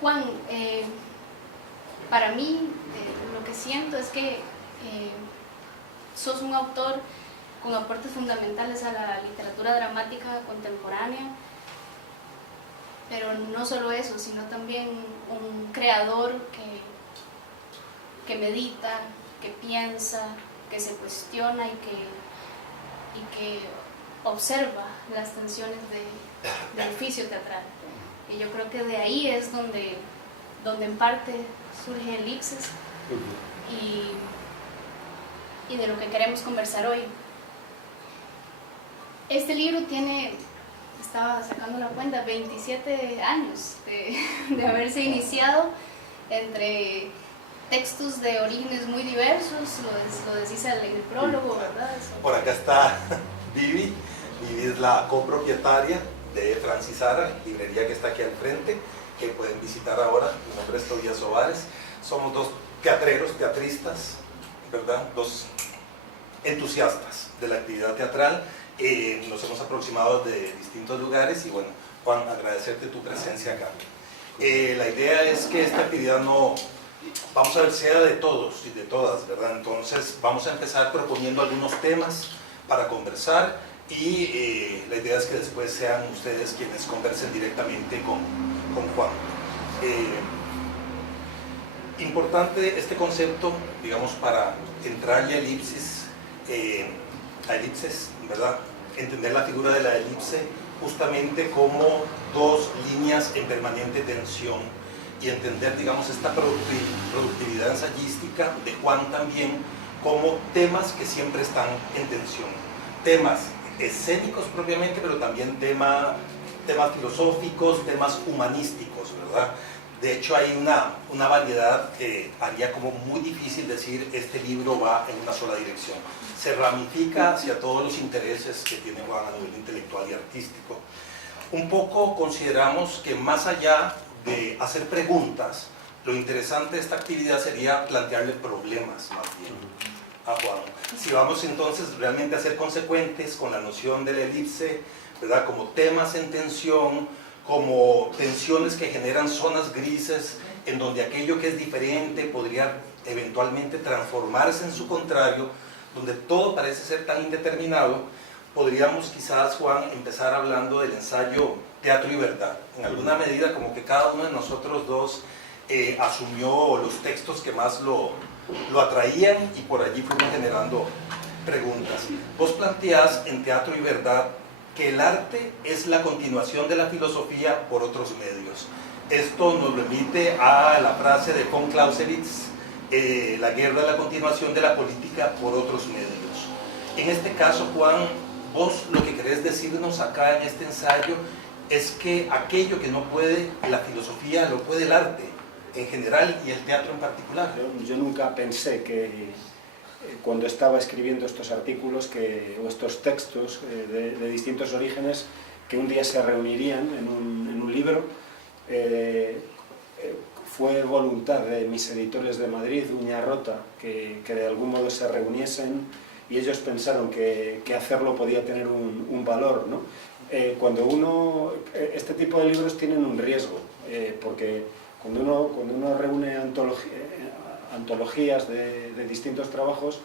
Juan, para mí lo que siento es que sos un autor con aportes fundamentales a la literatura dramática contemporánea, pero no solo eso, sino también un creador que medita, que piensa, que se cuestiona y que observa las tensiones del oficio teatral. Y yo creo que de ahí es donde en parte surge Elipses y de lo que queremos conversar hoy. Este libro tiene, estaba sacando la cuenta, 27 años de haberse iniciado, entre textos de orígenes muy diversos, lo decís en el prólogo, ¿verdad? Por acá está Vivi. Vivi es la copropietaria de Francis Ara, librería que está aquí al frente, que pueden visitar ahora. Mi nombre es Tobías Ovares. Somos dos teatristas, ¿verdad? Dos entusiastas de la actividad teatral. Nos hemos aproximado de distintos lugares y bueno, Juan, agradecerte tu presencia acá. La idea es que esta actividad no, vamos a ver, sea de todos y de todas, ¿verdad? Entonces vamos a empezar proponiendo algunos temas para conversar y la idea es que después sean ustedes quienes conversen directamente con Juan. Importante este concepto, digamos, para entrar ya a elipses, ¿verdad? Entender la figura de la elipse justamente como dos líneas en permanente tensión y entender, digamos, esta productividad ensayística de Juan también como temas que siempre están en tensión. Temas escénicos propiamente, pero también temas filosóficos, temas humanísticos, ¿verdad? De hecho hay una variedad que haría como muy difícil decir este libro va en una sola dirección. Se ramifica hacia todos los intereses que tiene Juan a nivel intelectual y artístico. Un poco consideramos que más allá de hacer preguntas, lo interesante de esta actividad sería plantearle problemas más bien a Juan. Si vamos entonces realmente a ser consecuentes con la noción de la elipse, ¿verdad? Como temas en tensión, como tensiones que generan zonas grises en donde aquello que es diferente podría eventualmente transformarse en su contrario, donde todo parece ser tan indeterminado, podríamos quizás, Juan, empezar hablando del ensayo Teatro y Verdad. En alguna medida como que cada uno de nosotros dos asumió los textos que más lo atraían y por allí fuimos generando preguntas. Vos planteás en Teatro y Verdad que el arte es la continuación de la filosofía por otros medios. Esto nos remite a la frase de von Clausewitz, la guerra es la continuación de la política por otros medios. En este caso, Juan, vos lo que querés decirnos acá en este ensayo es que aquello que no puede la filosofía lo puede el arte en general y el teatro en particular. Yo nunca pensé que cuando estaba escribiendo estos artículos o estos textos de distintos orígenes que un día se reunirían en un libro. Fue voluntad de mis editores de Madrid, Uña Rota, que de algún modo se reuniesen y ellos pensaron que hacerlo podía tener un valor, ¿no? Este tipo de libros tienen un riesgo, porque cuando uno reúne antologías de distintos trabajos,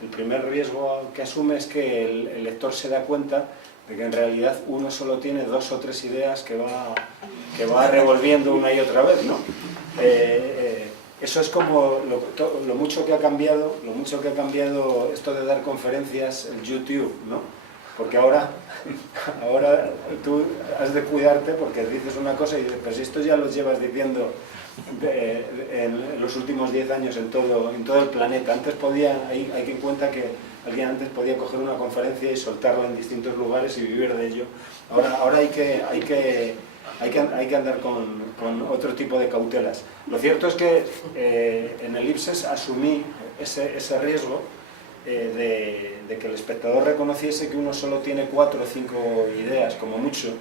el primer riesgo que asume es que el lector se da cuenta de que en realidad uno solo tiene 2 o 3 ideas que va revolviendo una y otra vez, ¿no? Eso es como lo mucho que ha cambiado esto de dar conferencias en YouTube, ¿no? Porque ahora tú has de cuidarte porque dices una cosa y dices, pero si esto ya lo llevas diciendo en los últimos 10 años en todo el planeta. Antes hay que en cuenta que alguien antes podía coger una conferencia y soltarla en distintos lugares y vivir de ello. Ahora hay que andar con otro tipo de cautelas. Lo cierto es que en Elipses asumí ese riesgo de que el espectador reconociese que uno solo tiene 4 o 5 ideas como mucho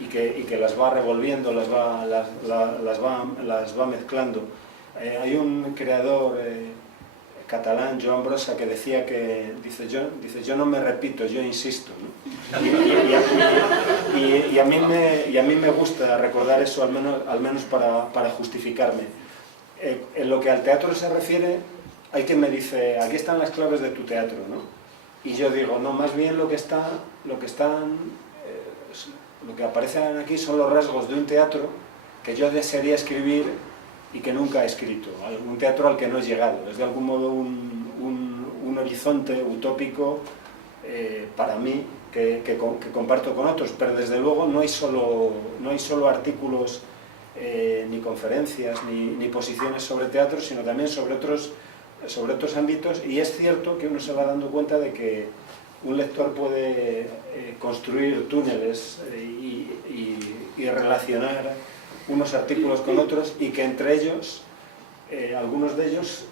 y que las va revolviendo, las va mezclando. Hay un creador catalán, Joan Brossa, que decía que, dice, yo no me repito, yo insisto, ¿no? Y a mí me gusta recordar eso, al menos para justificarme. En lo que al teatro se refiere, hay quien me dice, aquí están las claves de tu teatro, ¿no? Y yo digo, no, más bien lo que aparecen aquí son los rasgos de un teatro que yo desearía escribir y que nunca he escrito, un teatro al que no he llegado. Es de algún modo un horizonte utópico para mí que comparto con otros, pero desde luego no hay solo artículos ni conferencias ni posiciones sobre teatro, sino también sobre otros ámbitos, y es cierto que uno se va dando cuenta de que un lector puede construir túneles y relacionar unos artículos con otros, y que entre ellos, algunos de ellos,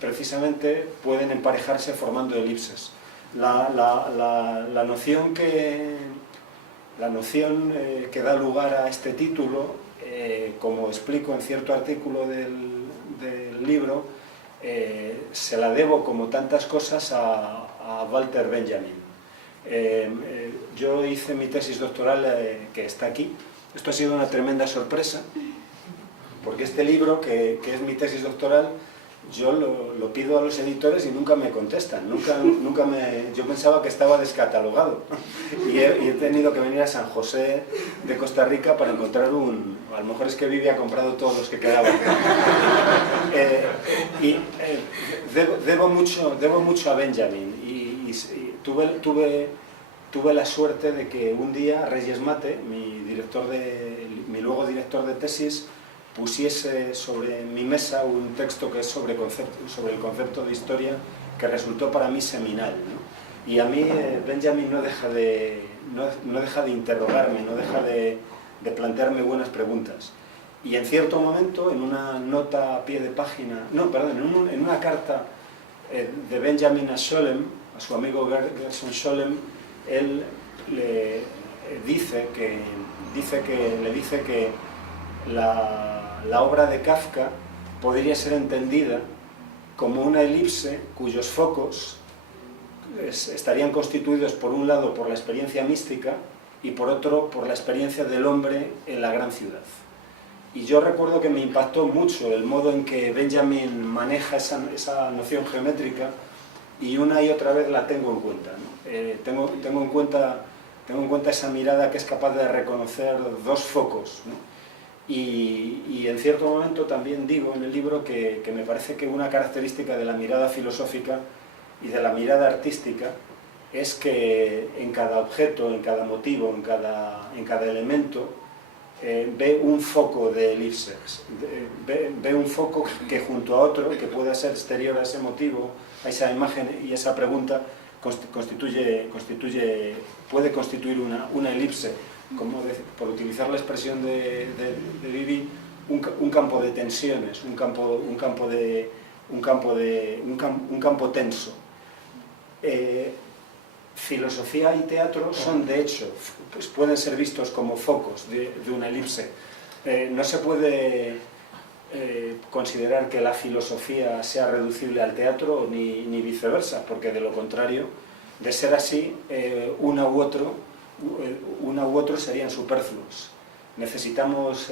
precisamente pueden emparejarse formando elipses. La noción que da lugar a este título, como explico en cierto artículo del libro, se la debo, como tantas cosas, a Walter Benjamin. Yo hice mi tesis doctoral, que está aquí. Esto ha sido una tremenda sorpresa, porque este libro, que es mi tesis doctoral, yo lo pido a los editores y nunca me contestan, yo pensaba que estaba descatalogado, y he tenido que venir a San José de Costa Rica para encontrar a lo mejor es que Vivi ha comprado todos los que quedaban. Debo mucho a Benjamin, y tuve la suerte de que un día Reyes Mate, mi luego director de tesis, pusiese sobre mi mesa un texto que es sobre el concepto de historia, que resultó para mí seminal, ¿no? Y a mí Benjamin no deja de interrogarme, no deja de plantearme buenas preguntas. Y en cierto momento, en una nota a pie de página, en una carta de Benjamin a Scholem, a su amigo Gerson Scholem, él le dice que la obra de Kafka podría ser entendida como una elipse cuyos focos estarían constituidos por un lado por la experiencia mística y por otro por la experiencia del hombre en la gran ciudad. Y yo recuerdo que me impactó mucho el modo en que Benjamin maneja esa noción geométrica, y una y otra vez la tengo en cuenta, ¿no? Tengo en cuenta esa mirada que es capaz de reconocer dos focos, ¿no? Y en cierto momento también digo en el libro que me parece que una característica de la mirada filosófica y de la mirada artística es que en cada objeto, en cada motivo, en cada elemento, ve un foco de elipses, ve un foco que junto a otro, que pueda ser exterior a ese motivo, a esa imagen y esa pregunta, puede constituir una elipse, como por utilizar la expresión de Vivi, un campo de tensiones, un campo tenso. Filosofía y teatro son, de hecho, pues pueden ser vistos como focos de una elipse. No se puede considerar que la filosofía sea reducible al teatro ni viceversa, porque de lo contrario, de ser así, una u otro serían superfluos. Necesitamos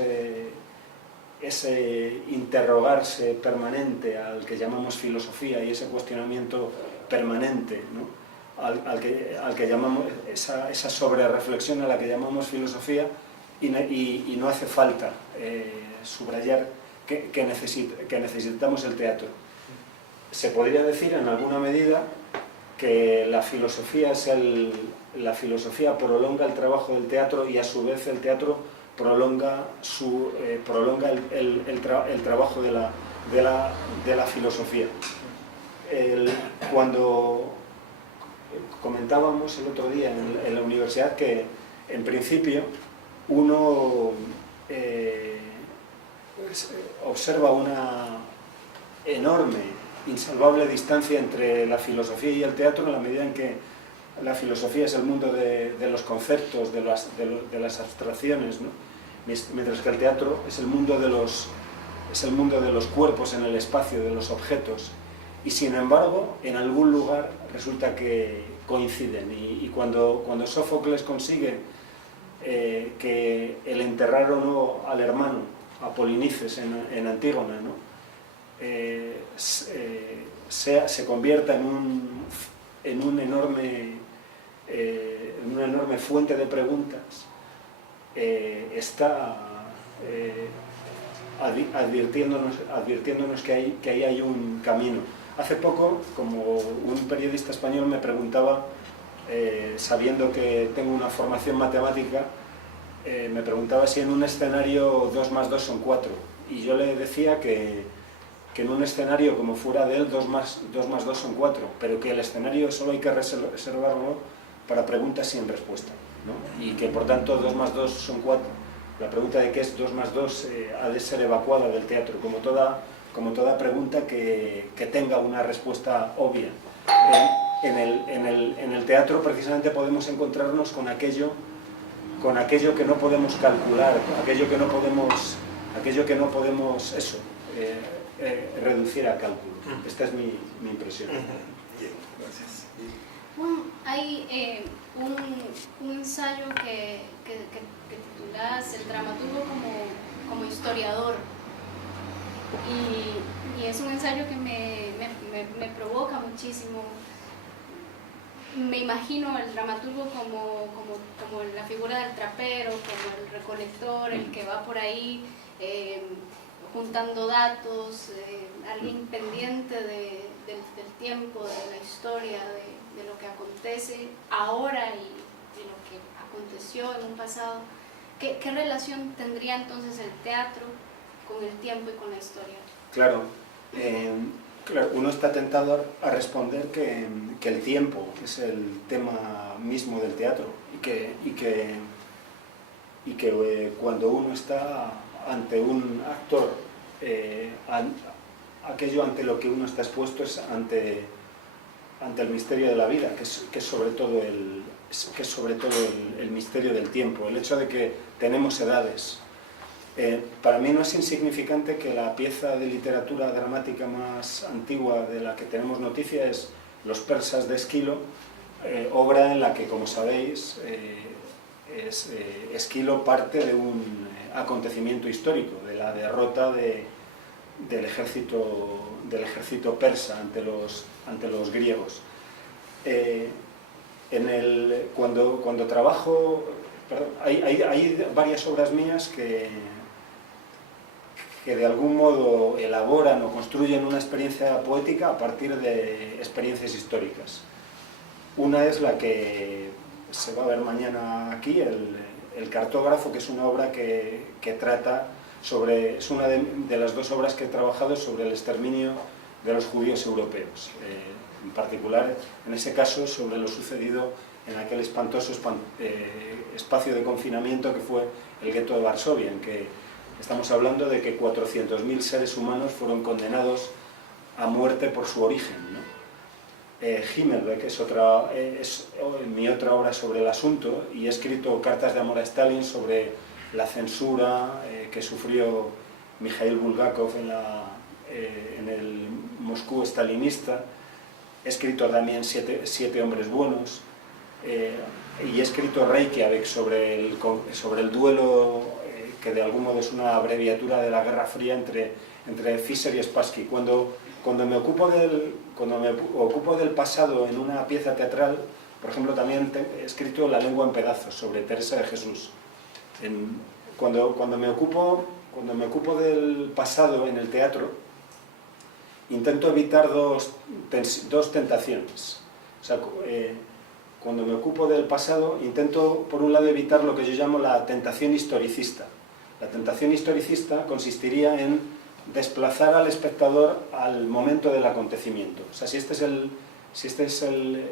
ese interrogarse permanente al que llamamos filosofía, y ese cuestionamiento permanente, ¿no? al que llamamos esa sobrereflexión a la que llamamos filosofía, y no hace falta subrayar que necesitamos el teatro. Se podría decir en alguna medida que la filosofía prolonga el trabajo del teatro, y a su vez el teatro prolonga el trabajo de la filosofía. Cuando comentábamos el otro día en la universidad que en principio uno observa una enorme, insalvable distancia entre la filosofía y el teatro, en la medida en que la filosofía es el mundo de los conceptos, de las abstracciones, ¿no? Mientras que el teatro es el mundo de los cuerpos en el espacio, de los objetos. y sin embargo en algún lugar resulta que coinciden. Y cuando Sófocles consigue que el enterrar o no al hermano, a Polinices en Antígona, ¿no? Se convierta en una enorme fuente de preguntas, está advirtiéndonos que ahí hay un camino. Hace poco, como un periodista español me preguntaba, sabiendo que tengo una formación matemática, me preguntaba si en un escenario 2 más 2 son 4, y yo le decía que en un escenario como fuera de él 2 más 2 son 4, pero que el escenario solo hay que reservarlo para preguntas sin respuesta, ¿no? Y que por tanto 2 más 2 son 4. La pregunta de qué es 2 más 2 ha de ser evacuada del teatro, como toda pregunta que tenga una respuesta obvia. En el teatro precisamente podemos encontrarnos con aquello que no podemos calcular, aquello que no podemos reducir a cálculo. Esta es mi impresión. Bien, gracias. Hay un ensayo que titulas El dramaturgo como historiador, y es un ensayo que me provoca muchísimo. Me imagino el dramaturgo como la figura del trapero, como el recolector, el que va por ahí juntando datos, alguien pendiente del tiempo, de la historia, de lo que acontece ahora y lo que aconteció en un pasado. ¿Qué relación tendría entonces el teatro con el tiempo y con la historia? Claro, uno está tentado a responder que el tiempo es el tema mismo del teatro y que cuando uno está ante un actor, aquello ante lo que uno está expuesto es ante el misterio de la vida, que es sobre todo el misterio del tiempo, el hecho de que tenemos edades. Para mí no es insignificante que la pieza de literatura dramática más antigua de la que tenemos noticia es Los persas de Esquilo, obra en la que, como sabéis, Esquilo parte de un acontecimiento histórico, de la derrota del ejército persa ante los griegos. Cuando trabajo, hay varias obras mías que de algún modo elaboran o construyen una experiencia poética a partir de experiencias históricas. Una es la que se va a ver mañana aquí, el cartógrafo, que es una obra que trata sobre, es una de las 2 obras que he trabajado sobre el exterminio de los judíos europeos, en particular, en ese caso, sobre lo sucedido en aquel espantoso espacio de confinamiento que fue el gueto de Varsovia, en que estamos hablando de que 400.000 seres humanos fueron condenados a muerte por su origen, ¿no? Himmelberg es mi otra obra sobre el asunto, y he escrito cartas de amor a Stalin sobre la censura que sufrió Mikhail Bulgakov en el Moscú stalinista. He escrito también siete hombres buenos, y he escrito Reykjavik sobre el duelo, que de algún modo es una abreviatura de la Guerra Fría entre Fischer y Spassky. Cuando me ocupo del pasado en una pieza teatral, por ejemplo, también he escrito La lengua en pedazos sobre Teresa de Jesús. Cuando me ocupo del pasado en el teatro, intento evitar dos tentaciones. O sea, cuando me ocupo del pasado, intento, por un lado, evitar lo que yo llamo la tentación historicista. La tentación historicista consistiría en desplazar al espectador al momento del acontecimiento. O sea, si este es el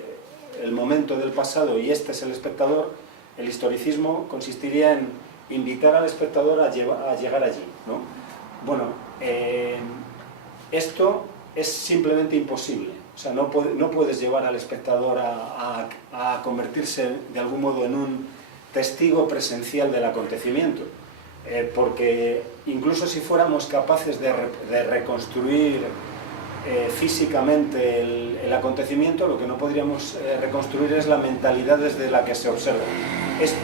momento del pasado y este es el espectador, el historicismo consistiría en invitar al espectador a llegar allí, ¿no? Bueno, esto es simplemente imposible. O sea, no puedes llevar al espectador a convertirse de algún modo en un testigo presencial del acontecimiento, porque incluso si fuéramos capaces de reconstruir físicamente el acontecimiento, lo que no podríamos reconstruir es la mentalidad desde la que se observa.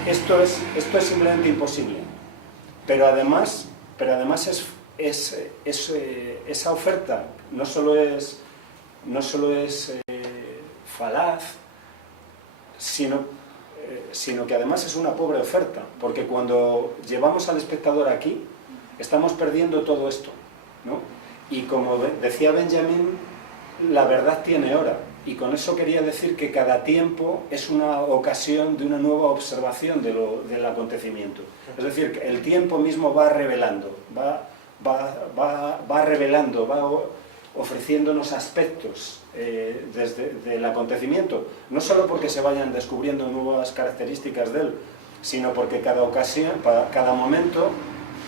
Esto es simplemente imposible. Pero además esa oferta no solo es falaz, sino que además es una pobre oferta, porque cuando llevamos al espectador aquí, estamos perdiendo todo esto, ¿no? Y como decía Benjamin, la verdad tiene hora, y con eso quería decir que cada tiempo es una ocasión de una nueva observación del acontecimiento. Es decir, que el tiempo mismo va revelando, va revelando, va ofreciéndonos aspectos del acontecimiento, no solo porque se vayan descubriendo nuevas características de él, sino porque cada ocasión, cada momento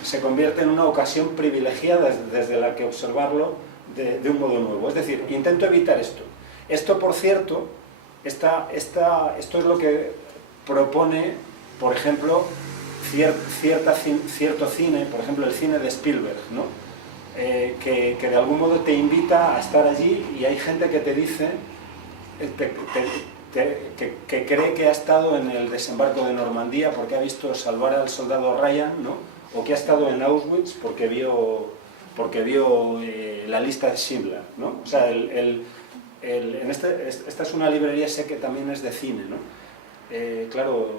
se convierte en una ocasión privilegiada desde la que observarlo de un modo nuevo. Es decir, intento evitar esto. Esto, por cierto, esto es lo que propone, por ejemplo, cierto cine, por ejemplo el cine de Spielberg, ¿no? Que de algún modo te invita a estar allí, y hay gente que te dice que cree que ha estado en el desembarco de Normandía porque ha visto salvar al soldado Ryan, ¿no? O que ha estado en Auschwitz porque vio la lista de Schindler, ¿no? O sea, esta es una librería, sé que también es de cine, ¿no? Claro,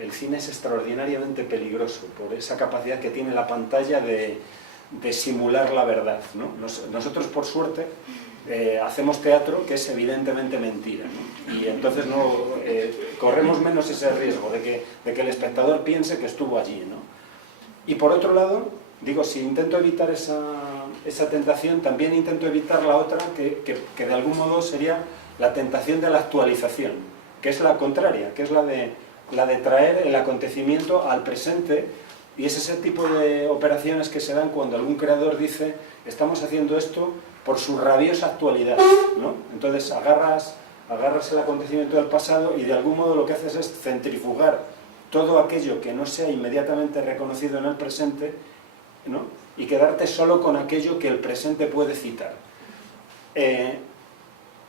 el cine es extraordinariamente peligroso por esa capacidad que tiene la pantalla de simular la verdad, ¿no? Nosotros, por suerte, hacemos teatro que es evidentemente mentira, ¿no? Y entonces corremos menos ese riesgo de que el espectador piense que estuvo allí, ¿no? Y por otro lado, digo, si intento evitar esa tentación, también intento evitar la otra, que de algún modo sería la tentación de la actualización, que es la contraria, que es la de traer el acontecimiento al presente. Y es ese tipo de operaciones que se dan cuando algún creador dice: estamos haciendo esto por su rabiosa actualidad, ¿no? Entonces agarras el acontecimiento del pasado y de algún modo lo que haces es centrifugar todo aquello que no sea inmediatamente reconocido en el presente, ¿no? Y quedarte solo con aquello que el presente puede citar.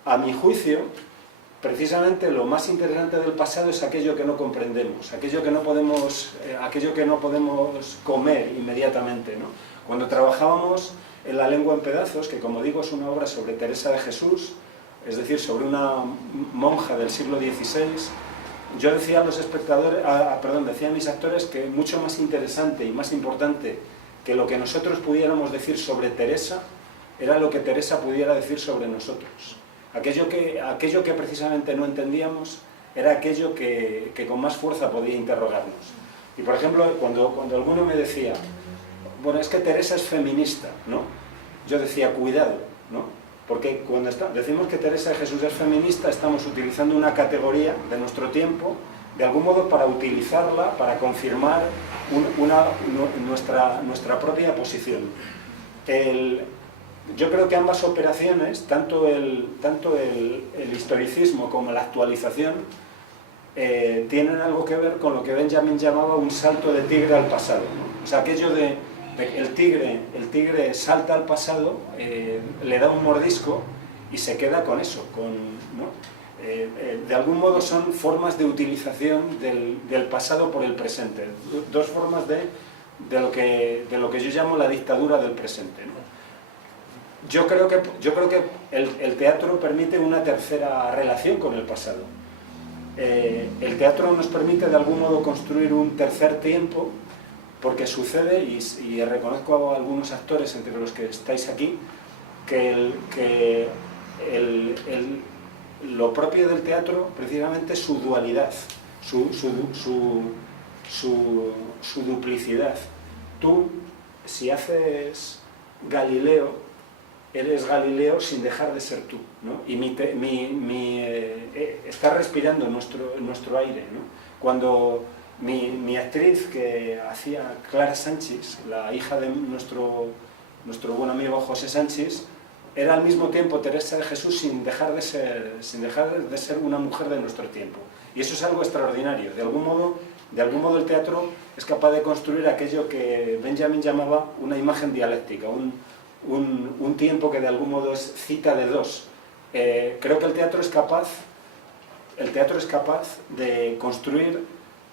A mi juicio, precisamente lo más interesante del pasado es aquello que no comprendemos, aquello que no podemos comer inmediatamente, ¿no? Cuando trabajábamos en La lengua en pedazos, que como digo es una obra sobre Teresa de Jesús, es decir, sobre una monja del siglo XVI, yo decía a los espectadores, decía a mis actores que mucho más interesante y más importante que lo que nosotros pudiéramos decir sobre Teresa era lo que Teresa pudiera decir sobre nosotros. Aquello que precisamente no entendíamos era aquello que con más fuerza podía interrogarnos. Y por ejemplo, cuando alguno me decía: bueno, es que Teresa es feminista, ¿no? Yo decía: cuidado, ¿no? Porque cuando decimos que Teresa de Jesús es feminista, estamos utilizando una categoría de nuestro tiempo, de algún modo para utilizarla, para confirmar nuestra propia posición. Yo creo que ambas operaciones, tanto el historicismo como la actualización, tienen algo que ver con lo que Benjamin llamaba un salto de tigre al pasado, ¿no? O sea, aquello de el tigre salta al pasado, le da un mordisco y se queda con eso, ¿no? De algún modo son formas de utilización del pasado por el presente, dos formas de lo que yo llamo la dictadura del presente, ¿no? Yo creo que el teatro permite una tercera relación con el pasado. El teatro nos permite de algún modo construir un tercer tiempo, porque sucede, y reconozco a algunos actores entre los que estáis aquí, que lo propio del teatro precisamente es su dualidad, su duplicidad. Tú, si haces Galileo, eres Galileo sin dejar de ser tú, ¿no? Y está respirando nuestro aire, ¿no? Cuando mi actriz, que hacía Clara Sánchez, la hija de nuestro buen amigo José Sánchez, era al mismo tiempo Teresa de Jesús sin dejar de ser una mujer de nuestro tiempo. Y eso es algo extraordinario. De algún modo el teatro es capaz de construir aquello que Benjamin llamaba una imagen dialéctica, un tiempo que de algún modo es cita de dos. Creo que el teatro es capaz de construir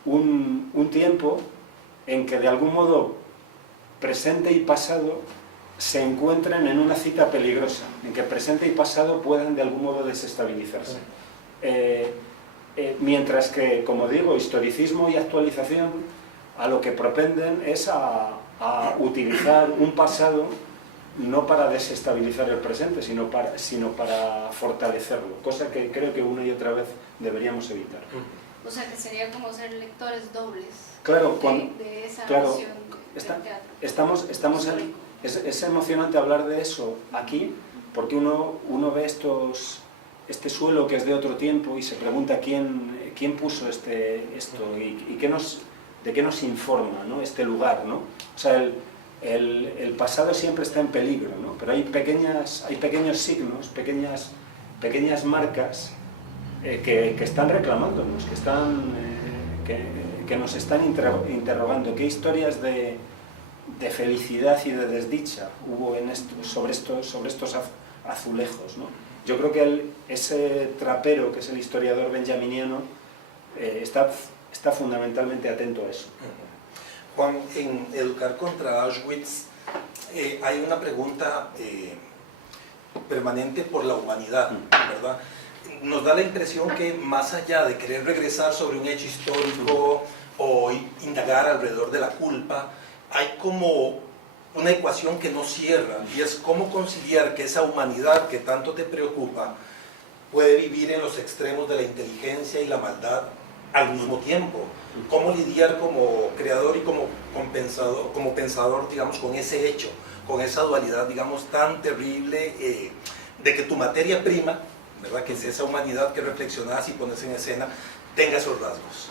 un tiempo en que de algún modo presente y pasado se encuentren en una cita peligrosa, en que presente y pasado puedan de algún modo desestabilizarse. Mientras que, como digo, historicismo y actualización a lo que propenden es a utilizar un pasado no para desestabilizar el presente, sino para fortalecerlo, cosa que creo que una y otra vez deberíamos evitar. O sea, que sería como ser lectores dobles, claro, de esa claro, noción del teatro. Es emocionante hablar de eso aquí, porque uno ve este suelo que es de otro tiempo y se pregunta quién puso esto y de qué nos informa, ¿no? Este lugar, ¿no? O sea, el pasado siempre está en peligro, ¿no? Pero hay pequeños signos, pequeñas marcas que están reclamándonos, que nos están interrogando. ¿Qué historias de felicidad y de desdicha hubo sobre estos azulejos, ¿no? Yo creo que ese trapero, que es el historiador benjaminiano, está fundamentalmente atento a eso. Juan, en Educar contra Auschwitz hay una pregunta permanente por la humanidad, ¿verdad? Nos da la impresión que más allá de querer regresar sobre un hecho histórico o indagar alrededor de la culpa, hay como una ecuación que no cierra, y es cómo conciliar que esa humanidad que tanto te preocupa puede vivir en los extremos de la inteligencia y la maldad al mismo tiempo. Cómo lidiar como creador y como pensador, digamos, con ese hecho, con esa dualidad, digamos, tan terrible de que tu materia prima, ¿verdad?, que es esa humanidad que reflexionas y pones en escena, tenga esos rasgos.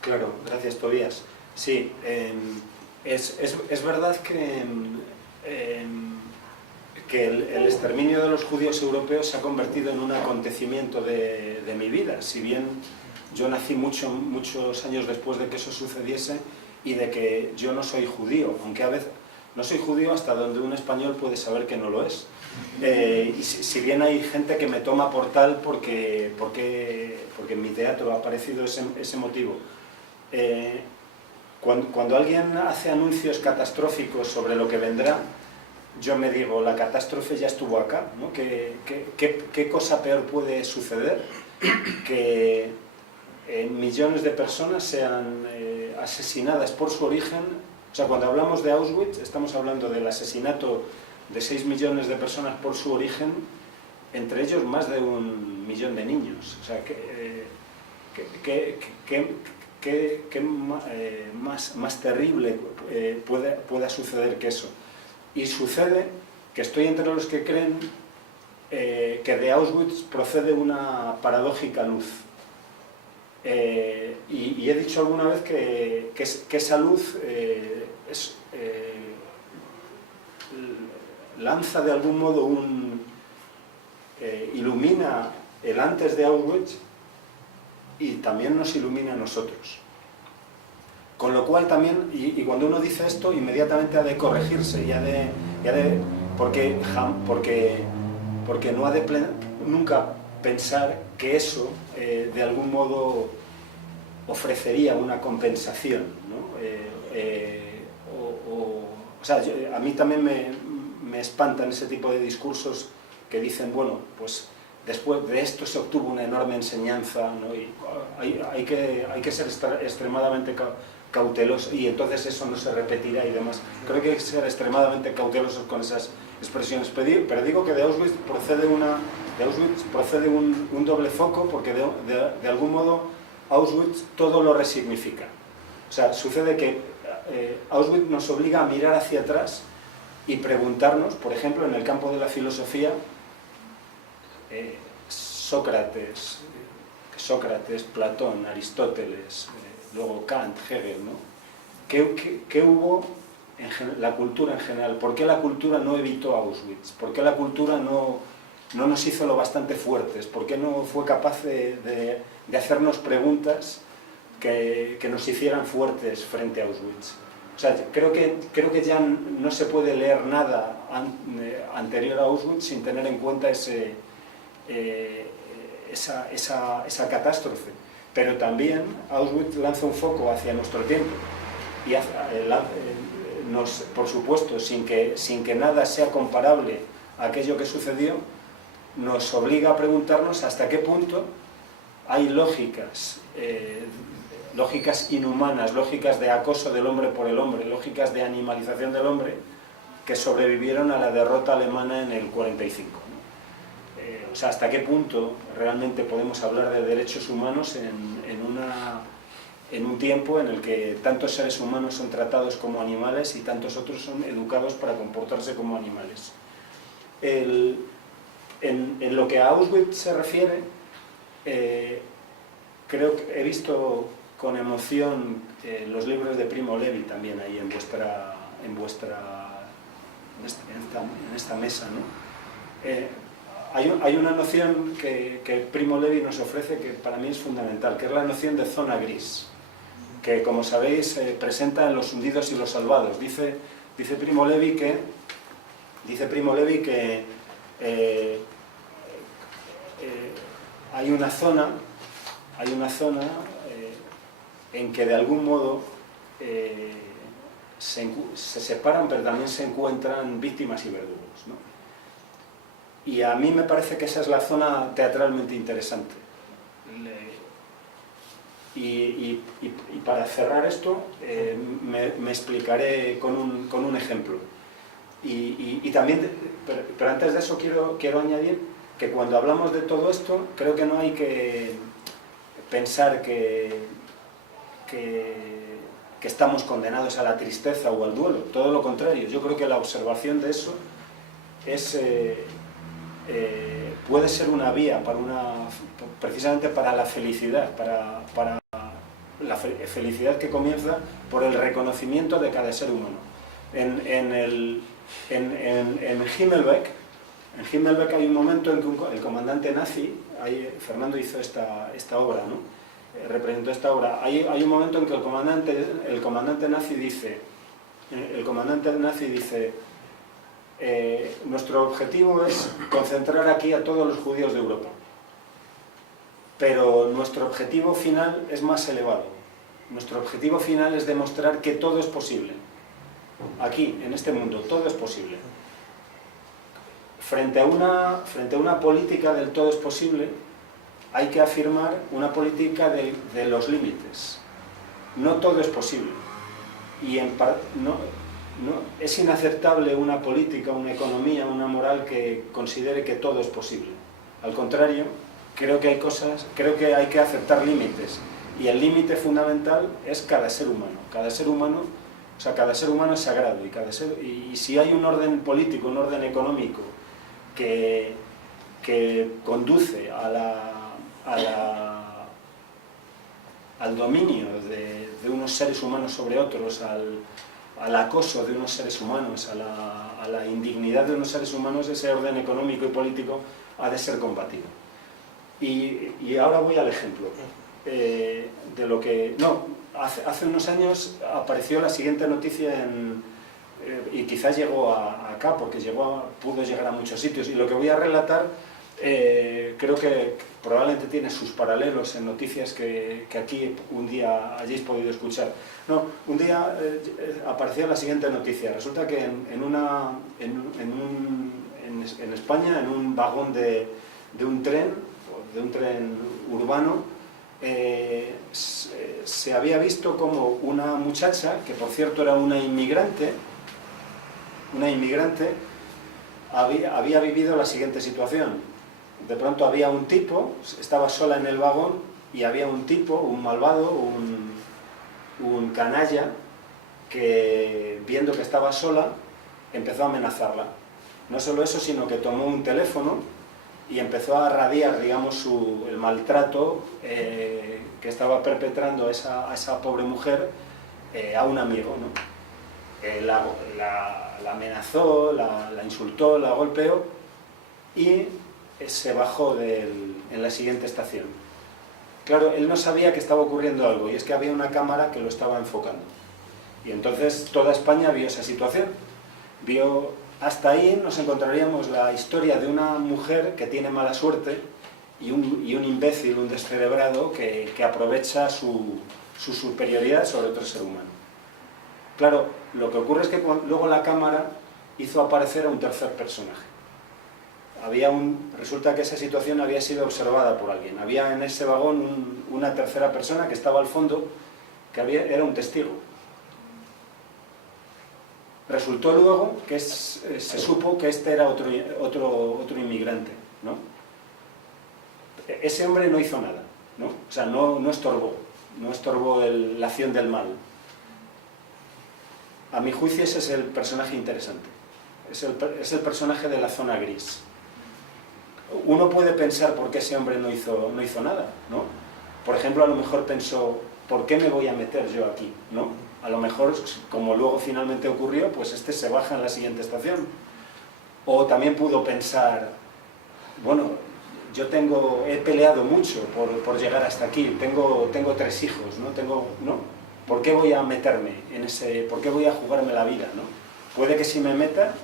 Claro, gracias, Tobías. Sí, es verdad que el exterminio de los judíos europeos se ha convertido en un acontecimiento de mi vida, si bien yo nací muchos años después de que eso sucediese y de que yo no soy judío, aunque a veces no soy judío hasta donde un español puede saber que no lo es. Y si bien hay gente que me toma por tal porque en mi teatro ha aparecido ese motivo. Cuando alguien hace anuncios catastróficos sobre lo que vendrá, yo me digo, la catástrofe ya estuvo acá, ¿no? ¿Qué cosa peor puede suceder que millones de personas sean asesinadas por su origen? O sea, cuando hablamos de Auschwitz, estamos hablando del asesinato de 6 millones de personas por su origen, entre ellos más de 1 millón de niños. O sea, ¿qué más terrible pueda suceder que eso? Y sucede que estoy entre los que creen que de Auschwitz procede una paradójica luz. Y he dicho alguna vez que esa luz lanza de algún modo ilumina el antes de Auschwitz y también nos ilumina a nosotros. Con lo cual también, y cuando uno dice esto, inmediatamente ha de corregirse, porque no ha de nunca pensar que eso de algún modo ofrecería una compensación, ¿no? O sea, a mí también me espantan ese tipo de discursos que dicen, bueno, pues después de esto se obtuvo una enorme enseñanza, ¿no? Y hay que ser extremadamente cautelosos, y entonces eso no se repetirá y demás. Creo que hay que ser extremadamente cautelosos con esas expresiones, pero digo que de Auschwitz procede un doble foco, porque de algún modo Auschwitz todo lo resignifica. O sea, sucede que Auschwitz nos obliga a mirar hacia atrás y preguntarnos, por ejemplo, en el campo de la filosofía, Sócrates, Platón, Aristóteles, luego Kant, Hegel, ¿no? ¿Qué hubo en la cultura en general? ¿Por qué la cultura no evitó Auschwitz? ¿Por qué la cultura no nos hizo lo bastante fuertes? ¿Por qué no fue capaz de hacernos preguntas que nos hicieran fuertes frente a Auschwitz? O sea, creo que ya no se puede leer nada anterior a Auschwitz sin tener en cuenta esa catástrofe. Pero también Auschwitz lanza un foco hacia nuestro tiempo y por supuesto, sin que nada sea comparable a aquello que sucedió, nos obliga a preguntarnos hasta qué punto hay lógicas inhumanas, lógicas de acoso del hombre por el hombre, lógicas de animalización del hombre, que sobrevivieron a la derrota alemana en el 45. O sea, hasta qué punto realmente podemos hablar de derechos humanos en un tiempo en el que tantos seres humanos son tratados como animales y tantos otros son educados para comportarse como animales. En lo que a Auschwitz se refiere, creo que he visto con emoción los libros de Primo Levi también ahí en esta mesa, ¿no? Hay una noción que Primo Levi nos ofrece que para mí es fundamental, que es la noción de zona gris, que, como sabéis, se presenta en Los hundidos y los salvados. Dice Primo Levi que hay una zona en que de algún modo se separan, pero también se encuentran víctimas y verdugos, ¿no? Y a mí me parece que esa es la zona teatralmente interesante. Y para cerrar esto, me explicaré con un ejemplo. Y también, pero antes de eso quiero añadir que cuando hablamos de todo esto, creo que no hay que pensar que estamos condenados a la tristeza o al duelo, todo lo contrario. Yo creo que la observación de eso puede ser una vía precisamente para la felicidad, para la felicidad que comienza por el reconocimiento de cada ser humano. En Himmelbeck hay un momento en que el comandante nazi, Fernando hizo esta obra, ¿no? Representó esta obra. Hay un momento en que el comandante nazi dice, nuestro objetivo es concentrar aquí a todos los judíos de Europa, pero nuestro objetivo final es más elevado. Nuestro objetivo final es demostrar que todo es posible. Aquí, en este mundo, todo es posible. Frente a una política del todo es posible, hay que afirmar una política de los límites. No todo es posible. Y es inaceptable una política, una economía, una moral que considere que todo es posible. Al contrario, creo que hay que aceptar límites. Y el límite fundamental es cada ser humano. Cada ser humano es sagrado. Y si hay un orden político, un orden económico que conduce al dominio de unos seres humanos sobre otros, al acoso de unos seres humanos, a la indignidad de unos seres humanos, ese orden económico y político ha de ser combatido. Y ahora voy al ejemplo de lo que... No, hace unos años apareció la siguiente noticia y quizás llegó acá porque pudo llegar a muchos sitios, y lo que voy a relatar creo que probablemente tiene sus paralelos en noticias que aquí un día hayáis podido escuchar. No, un día apareció la siguiente noticia. Resulta que en España, en un vagón de un tren urbano, se había visto como una muchacha, que por cierto era una inmigrante, había vivido la siguiente situación. De pronto había un tipo, estaba sola en el vagón, y había un tipo, un malvado, un canalla, que viendo que estaba sola, empezó a amenazarla. No solo eso, sino que tomó un teléfono y empezó a radiar, digamos, el maltrato que estaba perpetrando a esa pobre mujer a un amigo, ¿no? La amenazó, la insultó, la golpeó y se bajó en la siguiente estación. Claro, él no sabía que estaba ocurriendo algo, y es que había una cámara que lo estaba enfocando. Y entonces toda España vio esa situación. Hasta ahí nos encontraríamos la historia de una mujer que tiene mala suerte y un imbécil, un descerebrado que aprovecha su superioridad sobre otro ser humano. Claro, lo que ocurre es que luego la cámara hizo aparecer a un tercer personaje. Resulta que esa situación había sido observada por alguien. Había en ese vagón una tercera persona que estaba al fondo, que era un testigo. Resultó luego que se supo que este era otro inmigrante, ¿no? Ese hombre no hizo nada, ¿no? O sea, no estorbó la acción del mal. A mi juicio ese es el personaje interesante, es el personaje de la zona gris. Uno puede pensar por qué ese hombre no hizo nada, ¿no? Por ejemplo, a lo mejor pensó, ¿por qué me voy a meter yo aquí?, ¿no? A lo mejor, como luego finalmente ocurrió, pues este se baja en la siguiente estación. O también pudo pensar, bueno, yo he peleado mucho por llegar hasta aquí, tengo 3 hijos, ¿no? ¿Por qué voy a meterme por qué voy a jugarme la vida, ¿no? Puede que si me meta,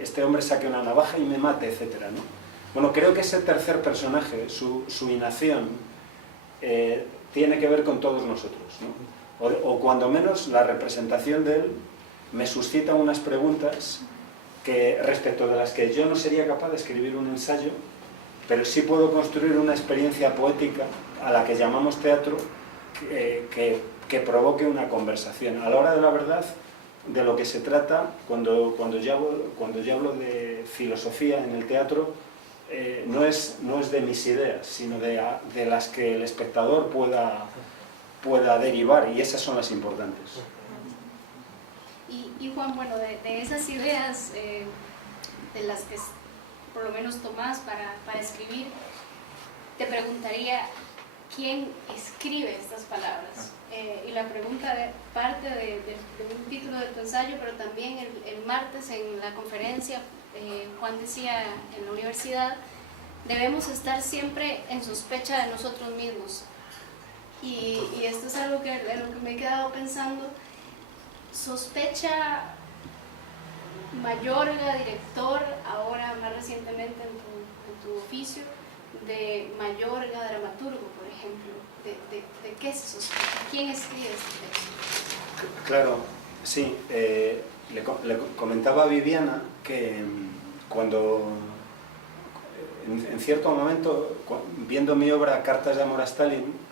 este hombre saque una navaja y me mate, etcétera, ¿no? Bueno, creo que ese tercer personaje, su inacción, tiene que ver con todos nosotros, ¿no? O cuando menos la representación de él me suscita unas preguntas respecto de las que yo no sería capaz de escribir un ensayo, pero sí puedo construir una experiencia poética a la que llamamos teatro que provoque una conversación. A la hora de la verdad, de lo que se trata, cuando yo hablo de filosofía en el teatro, no es de mis ideas, sino de las que el espectador pueda derivar, y esas son las importantes. Y Juan, bueno, de esas ideas de las que por lo menos tomás para escribir, te preguntaría, ¿quién escribe estas palabras? Y la pregunta parte de un título de tu ensayo, pero también el martes en la conferencia, Juan decía en la universidad, debemos estar siempre en sospecha de nosotros mismos. Y esto es algo de lo que me he quedado pensando. Sospecha Mayorga, director, ahora más recientemente en tu oficio, de Mayorga, dramaturgo, por ejemplo. ¿De qué se sospecha? ¿Quién escribe este texto? Claro, sí. Le comentaba a Viviana que cuando, en cierto momento, viendo mi obra Cartas de amor a Stalin,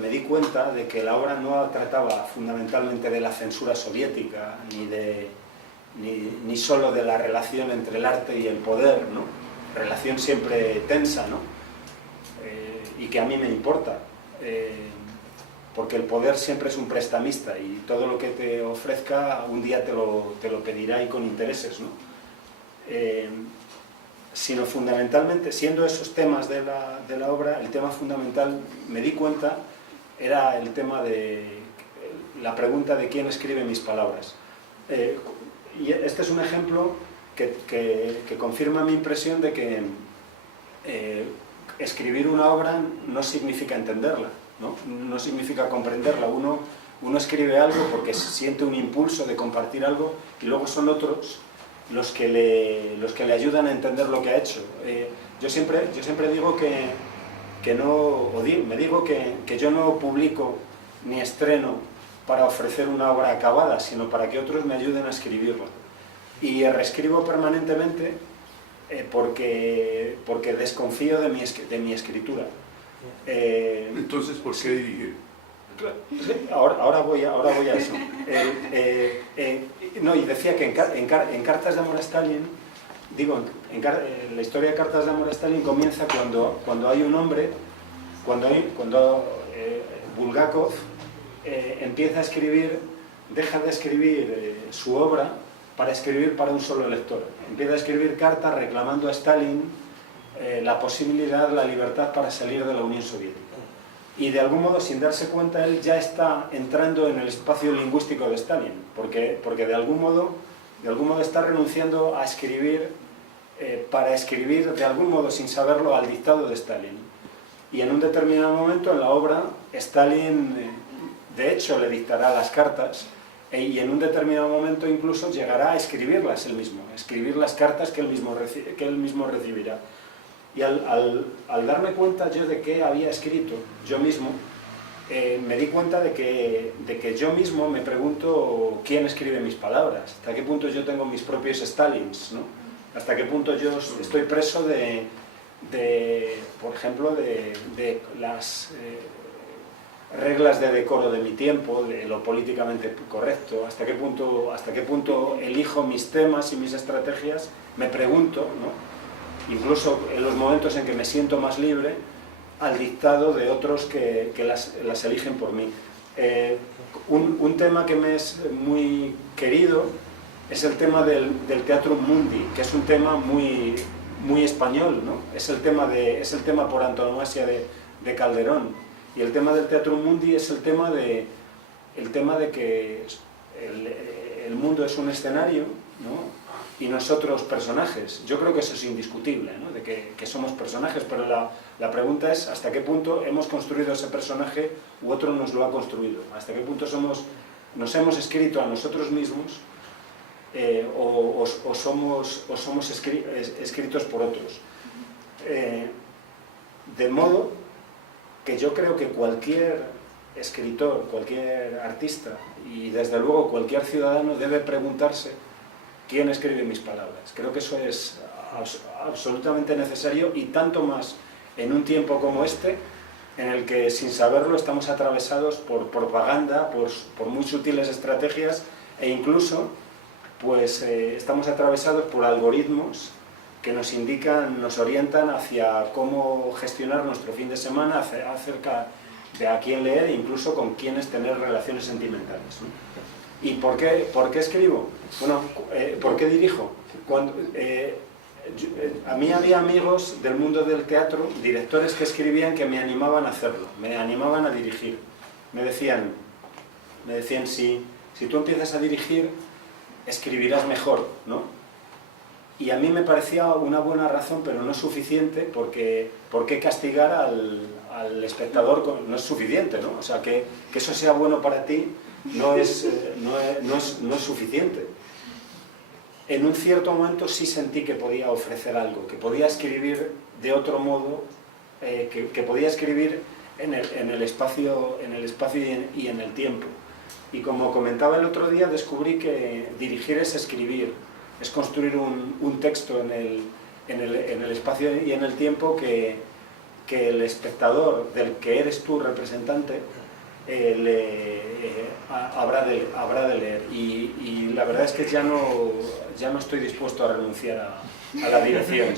me di cuenta de que la obra no trataba fundamentalmente de la censura soviética, ni solo de la relación entre el arte y el poder, ¿no? Relación siempre tensa, ¿no? Y que a mí me importa, porque el poder siempre es un prestamista y todo lo que te ofrezca un día te lo pedirá y con intereses, ¿no? Sino fundamentalmente, siendo esos temas de la obra, el tema fundamental, me di cuenta, era el tema de la pregunta de quién escribe mis palabras. Y este es un ejemplo que confirma mi impresión de que escribir una obra no significa entenderla, no significa comprenderla. Uno escribe algo porque siente un impulso de compartir algo y luego son otros los que le ayudan a entender lo que ha hecho. Yo siempre digo me digo que yo no publico ni estreno para ofrecer una obra acabada, sino para que otros me ayuden a escribirla. Y reescribo permanentemente porque desconfío de mi escritura. Entonces, ¿por qué dirigir? Sí, ahora voy a eso. No, y decía que en Cartas de amor a Stalin, la historia de Cartas de amor a Stalin comienza cuando hay un hombre, cuando Bulgakov empieza a escribir, deja de escribir su obra para escribir para un solo lector. Empieza a escribir cartas reclamando a Stalin la posibilidad, la libertad para salir de la Unión Soviética. Y de algún modo, sin darse cuenta, él ya está entrando en el espacio lingüístico de Stalin, porque de algún modo está renunciando a escribir para escribir, de algún modo, sin saberlo, al dictado de Stalin. Y en un determinado momento en la obra, Stalin, de hecho, le dictará las cartas y en un determinado momento incluso llegará a escribirlas él mismo, a escribir las cartas que él mismo recibirá. Y al darme cuenta yo de qué había escrito yo mismo, me di cuenta de que yo mismo me pregunto quién escribe mis palabras, hasta qué punto yo tengo mis propios Stalins, ¿no? Hasta qué punto yo estoy preso por ejemplo, de las reglas de decoro de mi tiempo, de lo políticamente correcto, hasta qué punto elijo mis temas y mis estrategias, me pregunto, ¿no? Incluso en los momentos en que me siento más libre, al dictado de otros que las eligen por mí. Un tema que me es muy querido es el tema del Teatrum Mundi, que es un tema muy español, ¿no? Es el tema por antonomasia de Calderón. Y el tema del Teatrum Mundi es el tema de que el mundo es un escenario, ¿no? Y nosotros personajes. Yo creo que eso es indiscutible, ¿no? De que somos personajes, pero la pregunta es hasta qué punto hemos construido ese personaje u otro nos lo ha construido. Hasta qué punto nos hemos escrito a nosotros mismos o somos escritos por otros. De modo que yo creo que cualquier escritor, cualquier artista y desde luego cualquier ciudadano debe preguntarse quién escribe mis palabras. Creo que eso es absolutamente necesario y tanto más en un tiempo como este, en el que sin saberlo estamos atravesados por propaganda, por muy sutiles estrategias e incluso pues, estamos atravesados por algoritmos que nos indican, nos orientan hacia cómo gestionar nuestro fin de semana, acerca de a quién leer e incluso con quiénes tener relaciones sentimentales, ¿no? ¿Y por qué escribo? Bueno, ¿por qué dirijo? A mí había amigos del mundo del teatro, directores que escribían que me animaban a hacerlo, me animaban a dirigir. Me decían si tú empiezas a dirigir, escribirás mejor, ¿no? Y a mí me parecía una buena razón, pero no suficiente, porque ¿por qué castigar al espectador? No es suficiente, ¿no? O sea, que eso sea bueno para ti no es suficiente. En un cierto momento sí sentí que podía ofrecer algo, que podía escribir de otro modo, que podía escribir en el espacio y en el tiempo. Y como comentaba el otro día, descubrí que dirigir es escribir, es construir un texto en el espacio y en el tiempo que el espectador, del que eres tú representante, habrá de leer. Y la verdad es que ya no estoy dispuesto a renunciar a la dirección.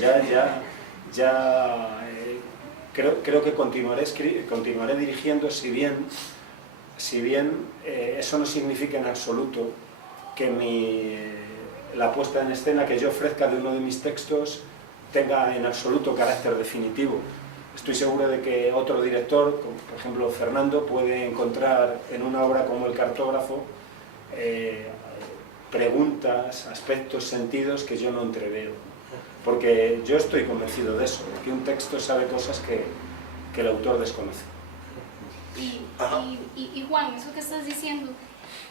Creo que continuaré dirigiendo, si bien eso no significa en absoluto que la puesta en escena que yo ofrezca de uno de mis textos tenga en absoluto carácter definitivo. Estoy seguro de que otro director, como por ejemplo Fernando, puede encontrar en una obra como El cartógrafo preguntas, aspectos, sentidos que yo no entreveo. Porque yo estoy convencido de eso, de que un texto sabe cosas que el autor desconoce. Y Juan, eso que estás diciendo,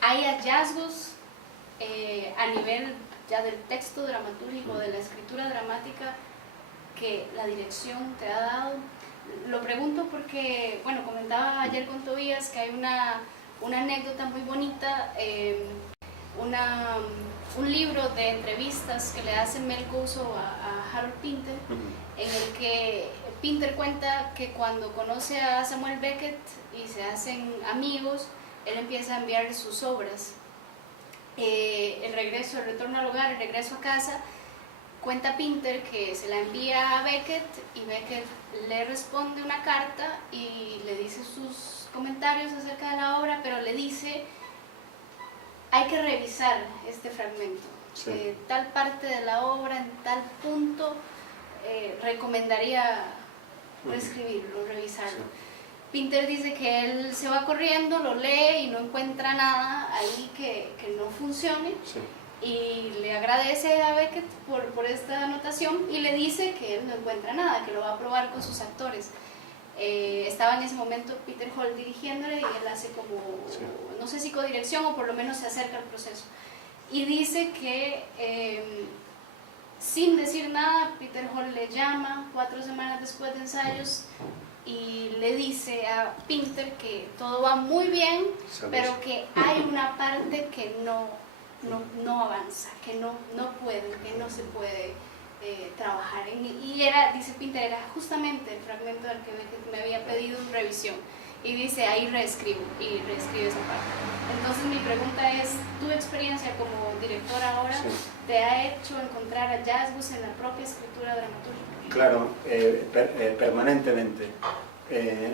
¿hay hallazgos a nivel ya del texto dramatúrgico, de la escritura dramática, que la dirección te ha dado? Lo pregunto porque, bueno, comentaba ayer con Tobías que hay una anécdota muy bonita, un libro de entrevistas que le hace Mel Gouzo a Harold Pinter, en el que Pinter cuenta que cuando conoce a Samuel Beckett y se hacen amigos, él empieza a enviar sus obras. El retorno al hogar, el regreso a casa, cuenta Pinter que se la envía a Beckett y Beckett le responde una carta y le dice sus comentarios acerca de la obra, pero le dice: hay que revisar este fragmento, sí. Tal parte de la obra, en tal punto, recomendaría reescribirlo, revisarlo. Sí. Pinter dice que él se va corriendo, lo lee y no encuentra nada ahí que no funcione. Sí. Y le agradece a Beckett por esta anotación y le dice que él no encuentra nada, que lo va a probar con sus actores. estaba en ese momento Peter Hall dirigiéndole y él hace como, no sé si codirección o por lo menos se acerca al proceso. Y dice que sin decir nada, Peter Hall le llama 4 semanas después de ensayos y le dice a Pinter que todo va muy bien, pero que hay una parte que no avanza, que no pueden, que no se puede trabajar. Y era, dice Pinter, era justamente el fragmento del que me había pedido revisión. Y dice, ahí reescribo, y reescribe esa parte. Entonces mi pregunta es, ¿tu experiencia como director ahora te ha hecho encontrar hallazgos en la propia escritura dramatúrgica? Claro, permanentemente.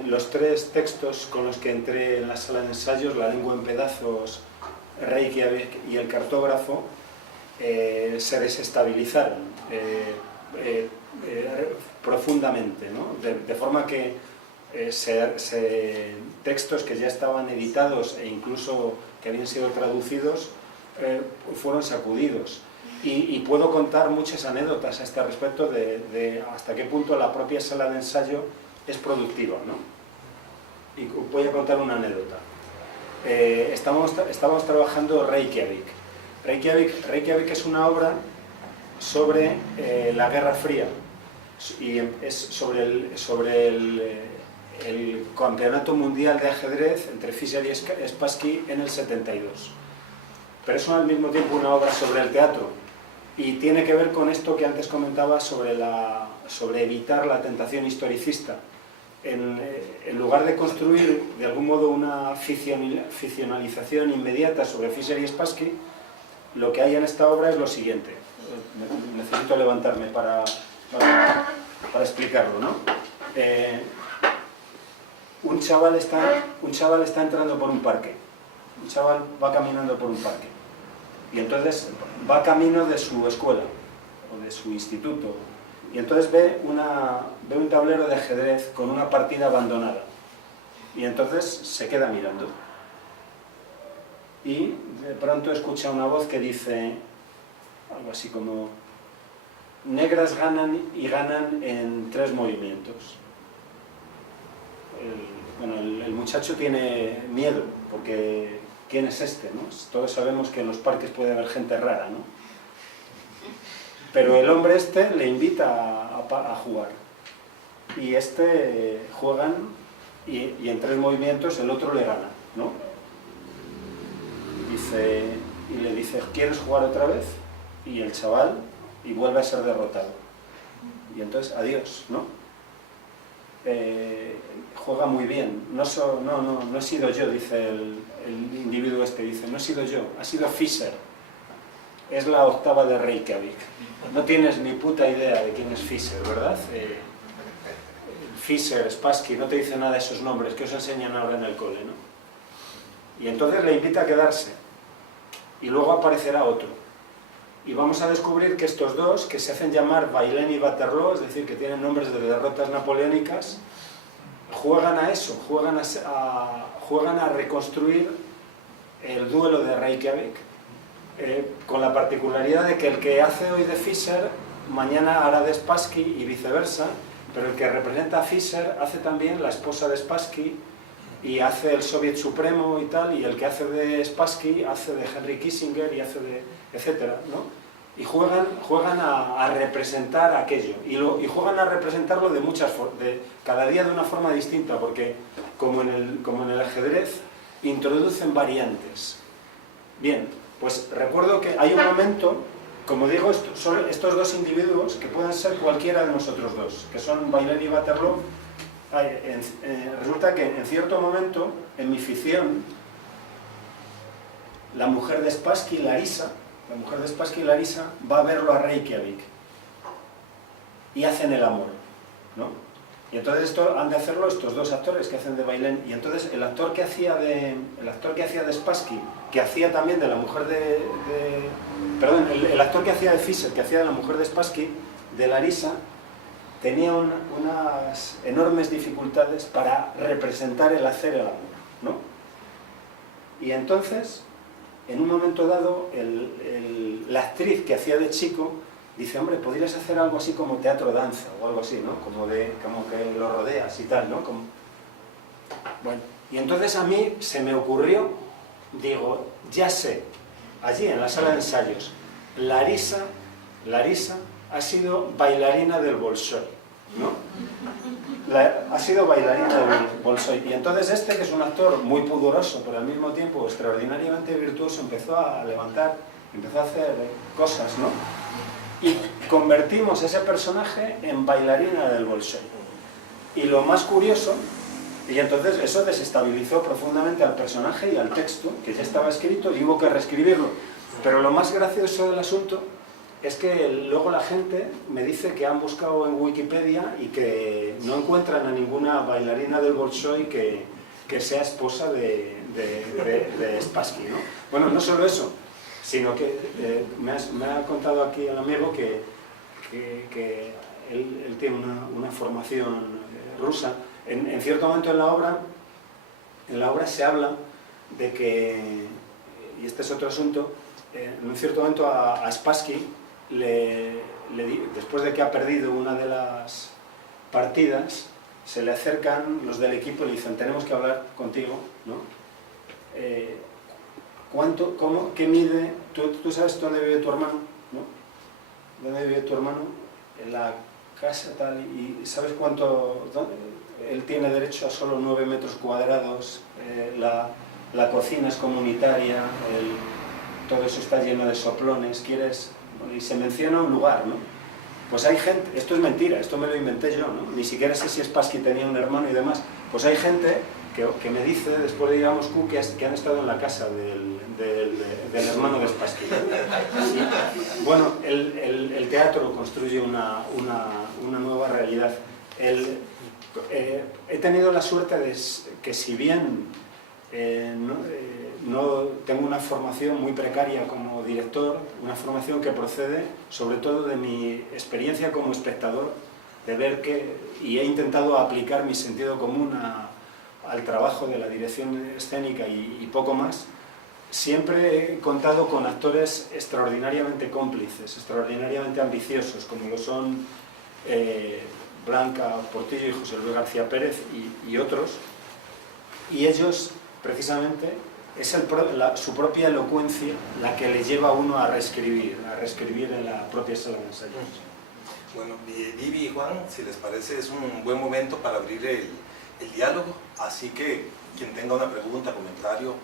Los 3 textos con los que entré en la sala de ensayos, La lengua en pedazos, Reykjavik y El cartógrafo, se desestabilizaron profundamente, ¿no? De forma que textos que ya estaban editados e incluso que habían sido traducidos fueron sacudidos. Y puedo contar muchas anécdotas a este respecto de hasta qué punto la propia sala de ensayo es productiva, ¿no? Y voy a contar una anécdota. Estábamos trabajando Reykjavik. Reykjavik es una obra sobre la Guerra Fría y es sobre el campeonato mundial de ajedrez entre Fischer y Spassky en el 72. Pero es al mismo tiempo una obra sobre el teatro y tiene que ver con esto que antes comentaba sobre evitar la tentación historicista. En lugar de construir de algún modo una ficcionalización inmediata sobre Fischer y Spassky, lo que hay en esta obra es lo siguiente. Necesito levantarme para explicarlo, ¿no? Un chaval está entrando por un parque. Un chaval va caminando por un parque. Y entonces va camino de su escuela o de su instituto. Y entonces ve un tablero de ajedrez con una partida abandonada. Y entonces se queda mirando. Y de pronto escucha una voz que dice algo así como: negras ganan y ganan en 3 movimientos. El muchacho tiene miedo porque ¿quién es este, no? Todos sabemos que en los parques puede haber gente rara, ¿no? Pero el hombre este le invita a jugar. Y juegan y en 3 movimientos el otro le gana, ¿no? Y le dice, ¿quieres jugar otra vez? Y el chaval vuelve a ser derrotado. Y entonces, adiós, ¿no? Juega muy bien. No he sido yo, dice el individuo este, dice, no he sido yo, ha sido Fischer. Es la octava de Reykjavik. No tienes ni puta idea de quién es Fischer, ¿verdad? Fischer, Spassky, no te dice nada de esos nombres que os enseñan ahora en el cole, ¿no? Y entonces le invita a quedarse. Y luego aparecerá otro. Y vamos a descubrir que estos dos, que se hacen llamar Bailén y Waterloo, es decir, que tienen nombres de derrotas napoleónicas, juegan a eso, juegan a reconstruir el duelo de Reykjavik, con la particularidad de que el que hace hoy de Fischer, mañana hará de Spassky y viceversa, pero el que representa a Fischer hace también la esposa de Spassky y hace el Soviet Supremo y tal, y el que hace de Spassky hace de Henry Kissinger y hace de etcétera, ¿no? Y juegan a representar aquello, y juegan a representarlo de muchas formas, cada día de una forma distinta, porque como en el ajedrez introducen variantes. Bien, pues recuerdo que hay un momento, como digo, son estos 2 individuos que pueden ser cualquiera de nosotros dos, que son Bailén y Waterloo. Resulta que en cierto momento, en mi ficción, la mujer de Spassky, Larisa, va a verlo a Reykjavik y hacen el amor, ¿no? Y entonces esto han de hacerlo estos 2 actores que hacen de Bailén, y entonces el actor que hacía de Spassky, que hacía también de la mujer el actor que hacía de Fischer, que hacía de la mujer de Spassky, de Larisa, tenía unas enormes dificultades para representar el hacer el amor, ¿no? Y entonces, en un momento dado, la actriz que hacía de chico dice, hombre, podrías hacer algo así como teatro-danza o algo así, ¿no? Como que lo rodeas y tal, ¿no? Bueno, y entonces a mí se me ocurrió, digo, ya sé, allí en la sala de ensayos, Larisa ha sido bailarina del Bolshoi, ¿no? Ha sido bailarina del Bolshoi. Y entonces que es un actor muy pudoroso, pero al mismo tiempo extraordinariamente virtuoso, empezó a levantar, empezó a hacer cosas, ¿no? Y convertimos ese personaje en bailarina del Bolshoi. Y lo más curioso, y entonces eso desestabilizó profundamente al personaje y al texto, que ya estaba escrito y hubo que reescribirlo. Pero lo más gracioso del asunto es que luego la gente me dice que han buscado en Wikipedia y que no encuentran a ninguna bailarina del Bolshoi que sea esposa de Spassky, ¿no? Bueno, no solo eso, sino que me ha contado aquí el amigo que él tiene una formación rusa. En cierto momento en la obra se habla de que, y este es otro asunto, en un cierto momento a Spassky, después de que ha perdido una de las partidas, se le acercan los del equipo y le dicen, tenemos que hablar contigo, ¿no? ¿Qué mide? ¿Tú sabes dónde vive tu hermano? ¿No? ¿Dónde vive tu hermano? En la casa tal, y ¿sabes cuánto? Él tiene derecho a solo 9 metros cuadrados, la cocina es comunitaria, todo eso está lleno de soplones, ¿quieres? Y se menciona un lugar, ¿no? Pues hay gente, esto es mentira, esto me lo inventé yo, ¿no? Ni siquiera sé si Spassky tenía un hermano y demás. Pues hay gente que me dice, después de ir a Moscú, que han estado en la casa del hermano de Spassky. Y, bueno, el teatro construye una nueva realidad. He tenido la suerte de que, si bien no tengo una formación muy precaria como director, una formación que procede sobre todo de mi experiencia como espectador, de ver y he intentado aplicar mi sentido común al trabajo de la dirección escénica y poco más. Siempre he contado con actores extraordinariamente cómplices, extraordinariamente ambiciosos, como lo son Blanca Portillo y José Luis García Pérez y otros, y ellos precisamente es su propia elocuencia la que le lleva a uno a reescribir en la propia sala de ensayos. Bueno, Vivi y Juan, si les parece, es un buen momento para abrir el diálogo, así que quien tenga una pregunta, comentario,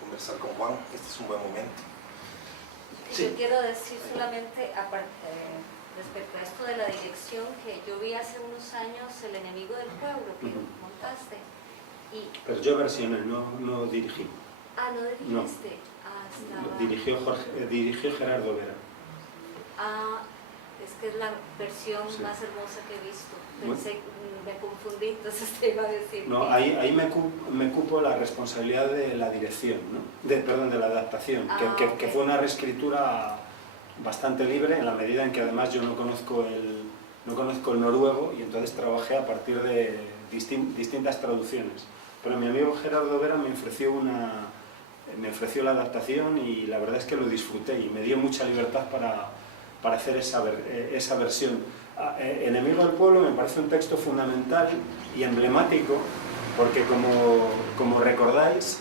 conversar con Juan, este es un buen momento. Sí. Yo quiero decir solamente, respecto a esto de la dirección, que yo vi hace unos años El enemigo del pueblo, que montaste. Pero yo versioné, no dirigí. Ah, ¿no dirigiste? No. Dirigió Gerardo Vera. Ah, es que es la versión más hermosa que he visto. Pensé, me confundí, entonces te iba a decir. No, ahí me cupo la responsabilidad de la dirección, ¿no? De la adaptación, que fue una reescritura bastante libre, en la medida en que además yo no conozco el noruego, y entonces trabajé a partir de distintas traducciones. Pero mi amigo Gerardo Vera me ofreció la adaptación y la verdad es que lo disfruté y me dio mucha libertad para hacer esa versión. Enemigo del pueblo me parece un texto fundamental y emblemático porque, como recordáis,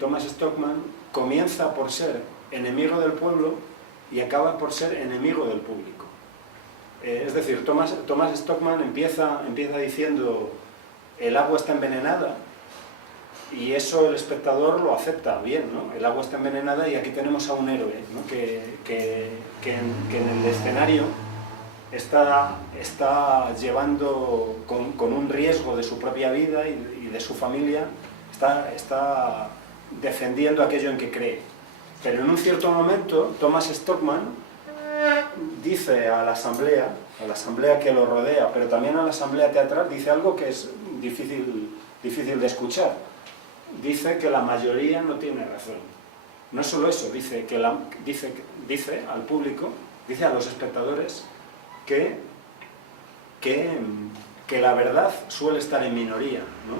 Thomas Stockmann comienza por ser enemigo del pueblo y acaba por ser enemigo del público. Es decir, Thomas Stockmann empieza diciendo el agua está envenenada, y eso el espectador lo acepta bien, ¿no? El agua está envenenada y aquí tenemos a un héroe, ¿no? que en el escenario está llevando con un riesgo de su propia vida y de su familia, está defendiendo aquello en que cree. Pero en un cierto momento Thomas Stockmann dice a la asamblea que lo rodea, pero también a la asamblea teatral, dice algo que es difícil de escuchar. Dice que la mayoría no tiene razón. No solo eso, dice al público, dice a los espectadores que la verdad suele estar en minoría, ¿no?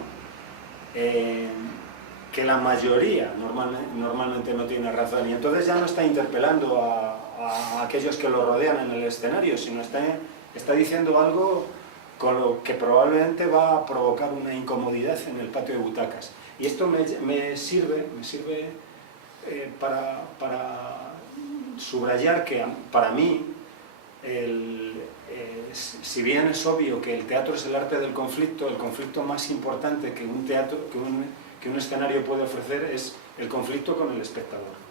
que la mayoría normalmente no tiene razón, y entonces ya no está interpelando a aquellos que lo rodean en el escenario, sino está diciendo algo con lo que probablemente va a provocar una incomodidad en el patio de butacas. Y esto me sirve para subrayar que para mí, si bien es obvio que el teatro es el arte del conflicto, el conflicto más importante que un escenario puede ofrecer es el conflicto con el espectador.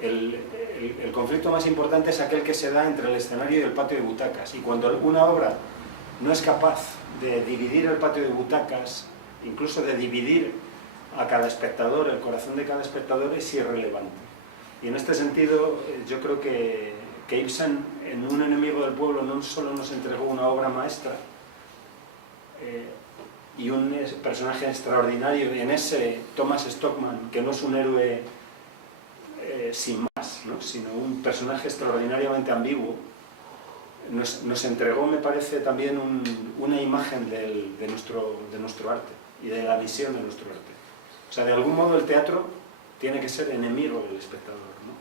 El conflicto más importante es aquel que se da entre el escenario y el patio de butacas, y cuando alguna obra no es capaz de dividir el patio de butacas, incluso de dividir a cada espectador, el corazón de cada espectador, es irrelevante. Y en este sentido yo creo que Ibsen, en Un enemigo del pueblo, no solo nos entregó una obra maestra y un personaje extraordinario en ese Thomas Stockman, que no es un héroe sin más, ¿no?, sino un personaje extraordinariamente ambiguo. Nos entregó, me parece, también una imagen de nuestro arte y de la visión de nuestro arte. O sea, de algún modo el teatro tiene que ser enemigo del espectador, ¿no?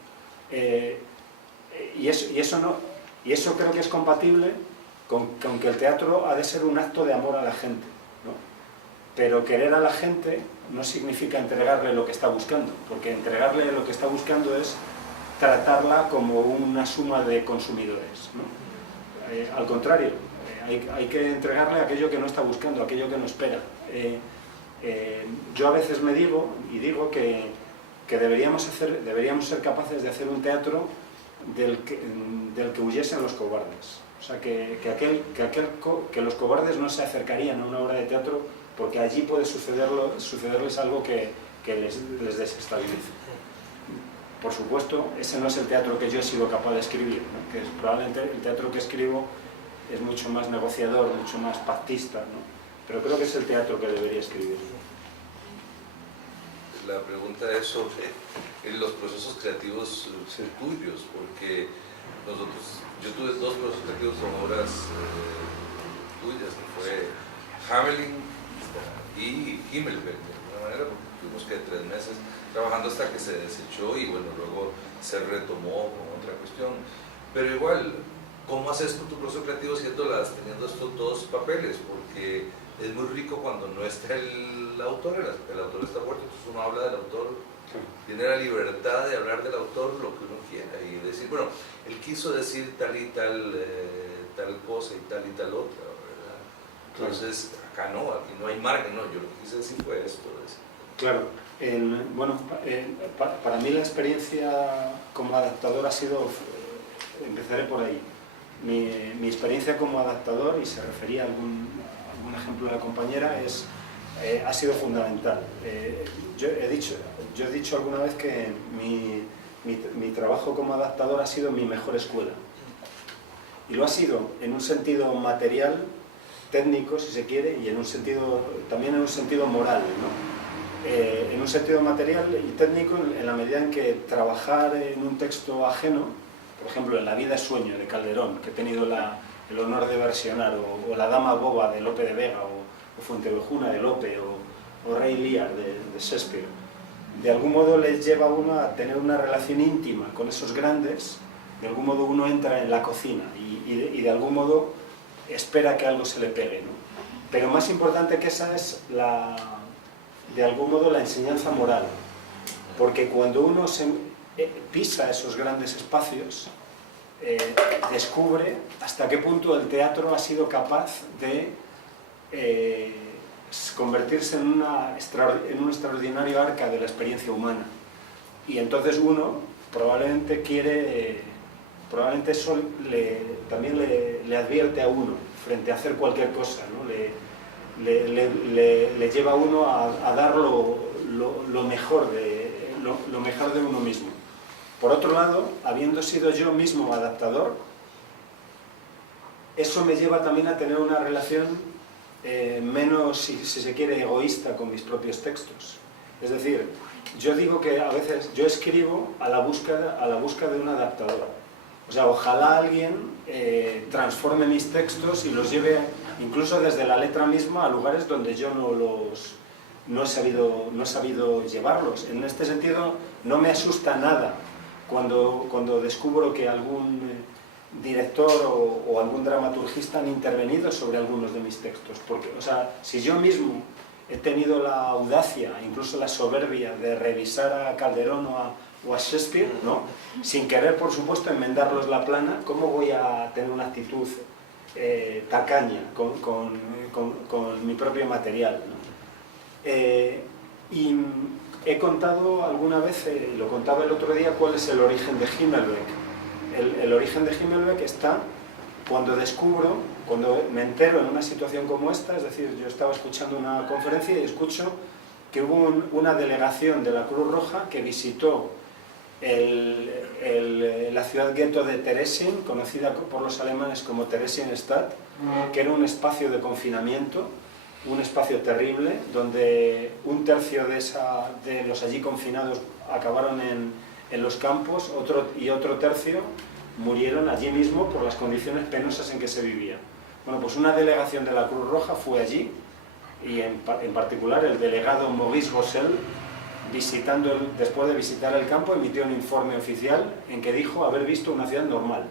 Y eso creo que es compatible con que el teatro ha de ser un acto de amor a la gente, ¿no? Pero querer a la gente no significa entregarle lo que está buscando, porque entregarle lo que está buscando es tratarla como una suma de consumidores, ¿no? Al contrario, hay que entregarle aquello que no está buscando, aquello que no espera. Yo a veces me digo que deberíamos ser capaces de hacer un teatro del que huyesen los cobardes. O sea, que los cobardes no se acercarían a una obra de teatro porque allí puede sucederles algo que les desestabilice. Por supuesto, ese no es el teatro que yo he sido capaz de escribir, ¿no? Que probablemente el teatro que escribo es mucho más negociador, mucho más pactista, ¿no? Pero creo que es el teatro que debería escribir. La pregunta es sobre los procesos creativos tuyos, porque yo tuve dos procesos creativos con obras tuyas, que fue Hamelin y Himmelberg, de alguna manera, porque tuvimos que 3 meses trabajando hasta que se desechó y bueno, luego se retomó con otra cuestión. Pero igual, ¿cómo haces con tu proceso creativo teniendo estos dos papeles? Porque es muy rico cuando no está el autor está muerto, entonces uno habla del autor, tiene la libertad de hablar del autor lo que uno quiera y decir, bueno, él quiso decir tal y tal cosa y tal otra, ¿verdad? Entonces, acá no, aquí no hay margen, no, yo lo que quise decir fue esto. Claro, para mí la experiencia como adaptador ha sido, empezaré por ahí, mi experiencia como adaptador, y se refería a algún ejemplo de la compañera, ha sido fundamental. Yo he dicho alguna vez que mi trabajo como adaptador ha sido mi mejor escuela. Y lo ha sido en un sentido material, técnico, si se quiere, y también en un sentido moral, ¿no? En un sentido material y técnico, en la medida en que trabajar en un texto ajeno, por ejemplo, en La vida es sueño, de Calderón, que he tenido el honor de versionar, o La dama boba, de Lope de Vega, o Fuentevejuna, de Lope, o Rey Lear, de Shakespeare, de algún modo les lleva a uno a tener una relación íntima con esos grandes. De algún modo uno entra en la cocina y de algún modo espera que algo se le pegue, ¿no? Pero más importante que esa es de algún modo la enseñanza moral, porque cuando uno pisa esos grandes espacios, descubre hasta qué punto el teatro ha sido capaz de convertirse en un extraordinario arca de la experiencia humana. Y entonces uno probablemente eso también le advierte a uno frente a hacer cualquier cosa, ¿no? Le lleva a uno a dar lo mejor de uno mismo. Por otro lado, habiendo sido yo mismo adaptador, eso me lleva también a tener una relación menos, si se quiere, egoísta con mis propios textos. Es decir, yo digo que a veces yo escribo a la búsqueda de un adaptador. O sea, ojalá alguien transforme mis textos y los lleve, incluso desde la letra misma, a lugares donde yo no no he sabido llevarlos. En este sentido, no me asusta nada cuando descubro que algún director o algún dramaturgista han intervenido sobre algunos de mis textos. Porque, o sea, si yo mismo he tenido la audacia, incluso la soberbia de revisar a Calderón o a Shakespeare, ¿no?, sin querer, por supuesto, enmendarlos la plana, ¿cómo voy a tener una actitud tacaña con mi propio material, ¿no? Y he contado alguna vez, lo contaba el otro día, cuál es el origen de Himmelbeck. El origen de Himmelbeck está cuando me entero en una situación como esta, es decir, yo estaba escuchando una conferencia y escucho que hubo una delegación de la Cruz Roja que visitó la ciudad gueto de Theresienstadt, conocida por los alemanes como Theresienstadt, que era un espacio de confinamiento, un espacio terrible, donde un tercio de los allí confinados acabaron en los campos, otro tercio murieron allí mismo por las condiciones penosas en que se vivía. Bueno, pues una delegación de la Cruz Roja fue allí, y en particular el delegado Maurice Gossel, después de visitar el campo, emitió un informe oficial en que dijo haber visto una ciudad normal,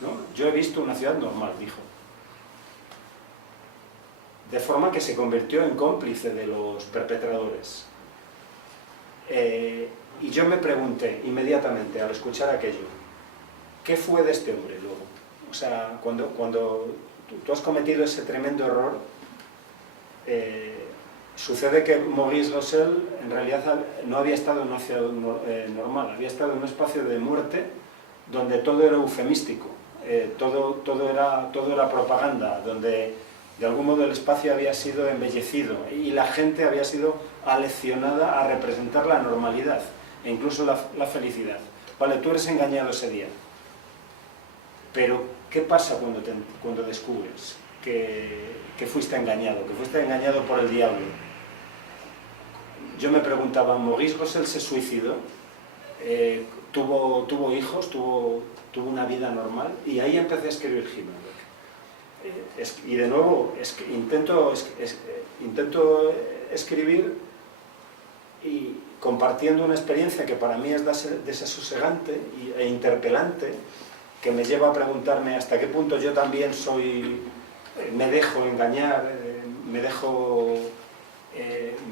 ¿no? Yo he visto una ciudad normal, dijo. De forma que se convirtió en cómplice de los perpetradores. Y yo me pregunté inmediatamente al escuchar aquello, ¿qué fue de este hombre luego? O sea, cuando tú has cometido ese tremendo error, sucede que Maurice Gossel en realidad no había estado en una ciudad normal, había estado en un espacio de muerte donde todo era eufemístico, todo era propaganda, donde de algún modo el espacio había sido embellecido y la gente había sido aleccionada a representar la normalidad e incluso la felicidad. Vale, tú eres engañado ese día, pero ¿qué pasa cuando descubres que fuiste engañado por el diablo? Yo me preguntaba, ¿Maurice Gossel se suicidó? ¿Tuvo hijos? ¿Tuvo una vida normal? Y ahí empecé a escribir Himmelbeck. Y de nuevo, intento escribir y compartiendo una experiencia que para mí es desasosegante e interpelante, que me lleva a preguntarme hasta qué punto yo también me dejo engañar, me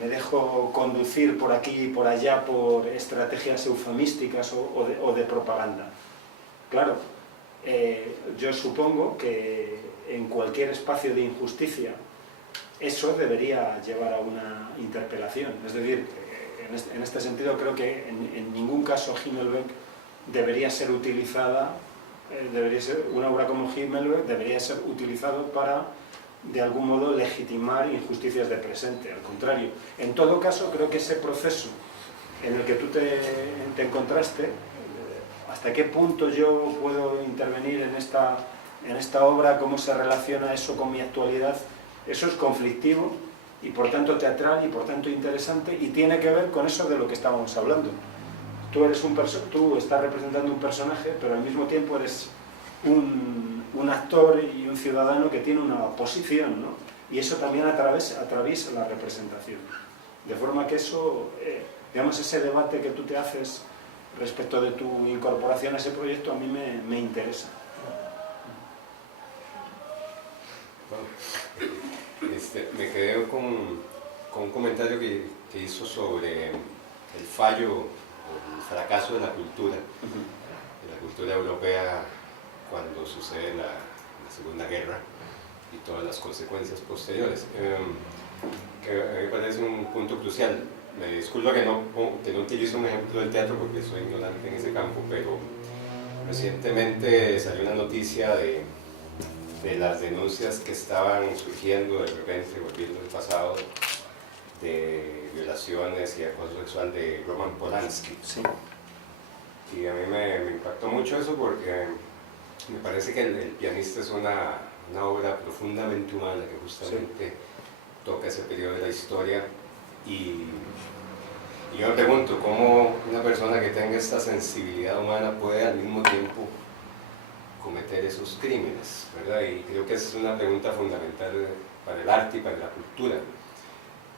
dejo conducir por aquí y por allá por estrategias eufemísticas o de propaganda. Claro, yo supongo que en cualquier espacio de injusticia eso debería llevar a una interpelación. Es decir, en este sentido creo que en ningún caso Himmelbeck debería ser utilizada, una obra como Himmelbeck debería ser utilizado para de algún modo legitimar injusticias de presente. Al contrario, en todo caso creo que ese proceso en el que tú te encontraste, hasta qué punto yo puedo intervenir en esta obra, cómo se relaciona eso con mi actualidad, eso es conflictivo y por tanto teatral y por tanto interesante, y tiene que ver con eso de lo que estábamos hablando. Tú estás representando un personaje, pero al mismo tiempo eres un actor y un ciudadano que tiene una posición, ¿no? Y eso también atraviesa la representación. De forma que eso, digamos, ese debate que tú te haces respecto de tu incorporación a ese proyecto a mí me interesa. Me quedé con un comentario que hizo sobre el fallo o el fracaso de la cultura europea cuando sucede la Segunda Guerra y todas las consecuencias posteriores, que a mí me parece un punto crucial. Me disculpo que no utilizo un ejemplo del teatro porque soy ignorante en ese campo, pero recientemente salió una noticia de las denuncias que estaban surgiendo de repente, volviendo al pasado, de violaciones y acoso sexual de Roman Polanski. Sí. Y a mí me impactó mucho eso porque me parece que el pianista es una obra profundamente humana que justamente toca ese periodo de la historia, y yo me pregunto cómo una persona que tenga esta sensibilidad humana puede al mismo tiempo cometer esos crímenes, ¿verdad? Y creo que es una pregunta fundamental para el arte y para la cultura.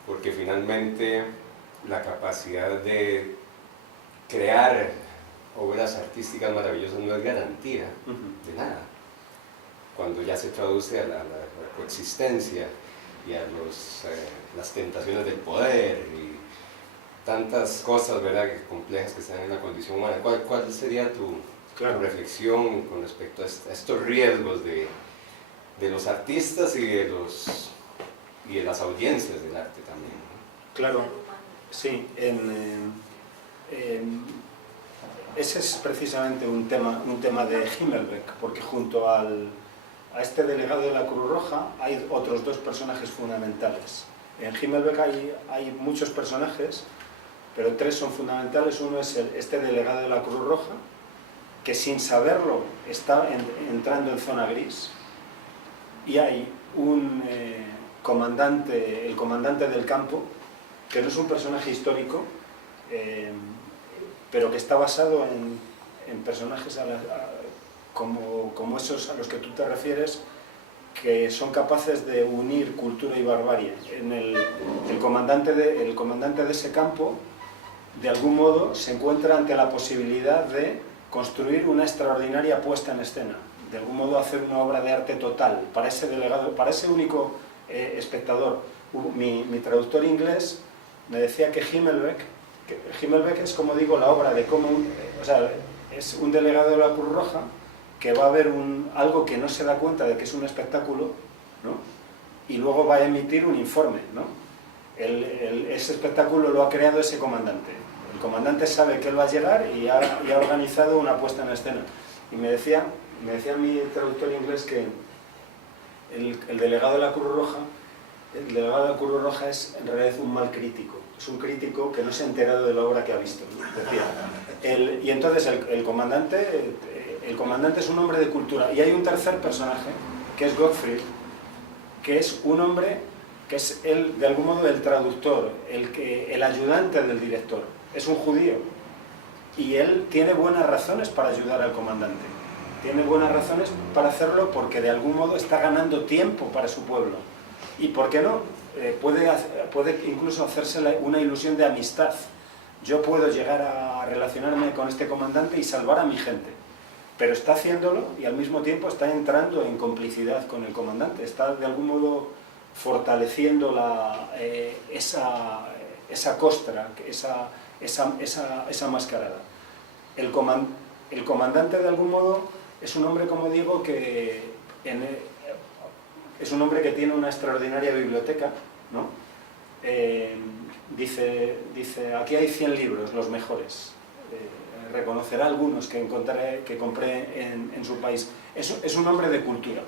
porque finalmente la capacidad de crear obras artísticas maravillosas no es garantía de nada. Cuando ya se traduce a la coexistencia y a las tentaciones del poder y tantas cosas, ¿verdad?, complejas que están en la condición humana. ¿Cuál sería tu reflexión con respecto a estos riesgos de los artistas y de las audiencias del arte también, ¿no? Claro, sí. Ese es precisamente un tema de Himmelbeck, porque junto a este delegado de la Cruz Roja hay otros dos personajes fundamentales. En Himmelbeck hay muchos personajes, pero tres son fundamentales. Uno es este delegado de la Cruz Roja, que sin saberlo está entrando en zona gris, y hay un comandante, el comandante del campo, que no es un personaje histórico, pero que está basado en personajes como esos a los que tú te refieres, que son capaces de unir cultura y barbarie. El comandante de ese campo, de algún modo, se encuentra ante la posibilidad de construir una extraordinaria puesta en escena, de algún modo hacer una obra de arte total para ese delegado, para ese único espectador. Mi traductor inglés me decía que Himmelbeck es, como digo, la obra de cómo, o sea, es un delegado de la Cruz Roja que va a ver algo que no se da cuenta de que es un espectáculo, ¿no? Y luego va a emitir un informe, ¿no? Ese espectáculo lo ha creado ese comandante. El comandante sabe que él va a llegar y ha organizado una puesta en escena. Y me decía mi traductor inglés que el delegado de la Cruz Roja es en realidad un mal crítico. Es un crítico que no se ha enterado de la obra que ha visto, decía. Y entonces el comandante es un hombre de cultura. Y hay un tercer personaje, que es Gottfried, que es un hombre que es él, de algún modo, el traductor, el ayudante del director. Es un judío. Y él tiene buenas razones para ayudar al comandante. Tiene buenas razones para hacerlo porque de algún modo está ganando tiempo para su pueblo. Y ¿por qué no? Puede incluso hacerse una ilusión de amistad. Yo puedo llegar a relacionarme con este comandante y salvar a mi gente. Pero está haciéndolo y al mismo tiempo está entrando en complicidad con el comandante. Está de algún modo fortaleciendo esa costra, esa mascarada. El comandante de algún modo es un hombre, como digo, es un hombre que tiene una extraordinaria biblioteca, ¿no? Dice, aquí hay 100 libros, los mejores. Reconocerá algunos que compré en su país. Es un hombre de cultura.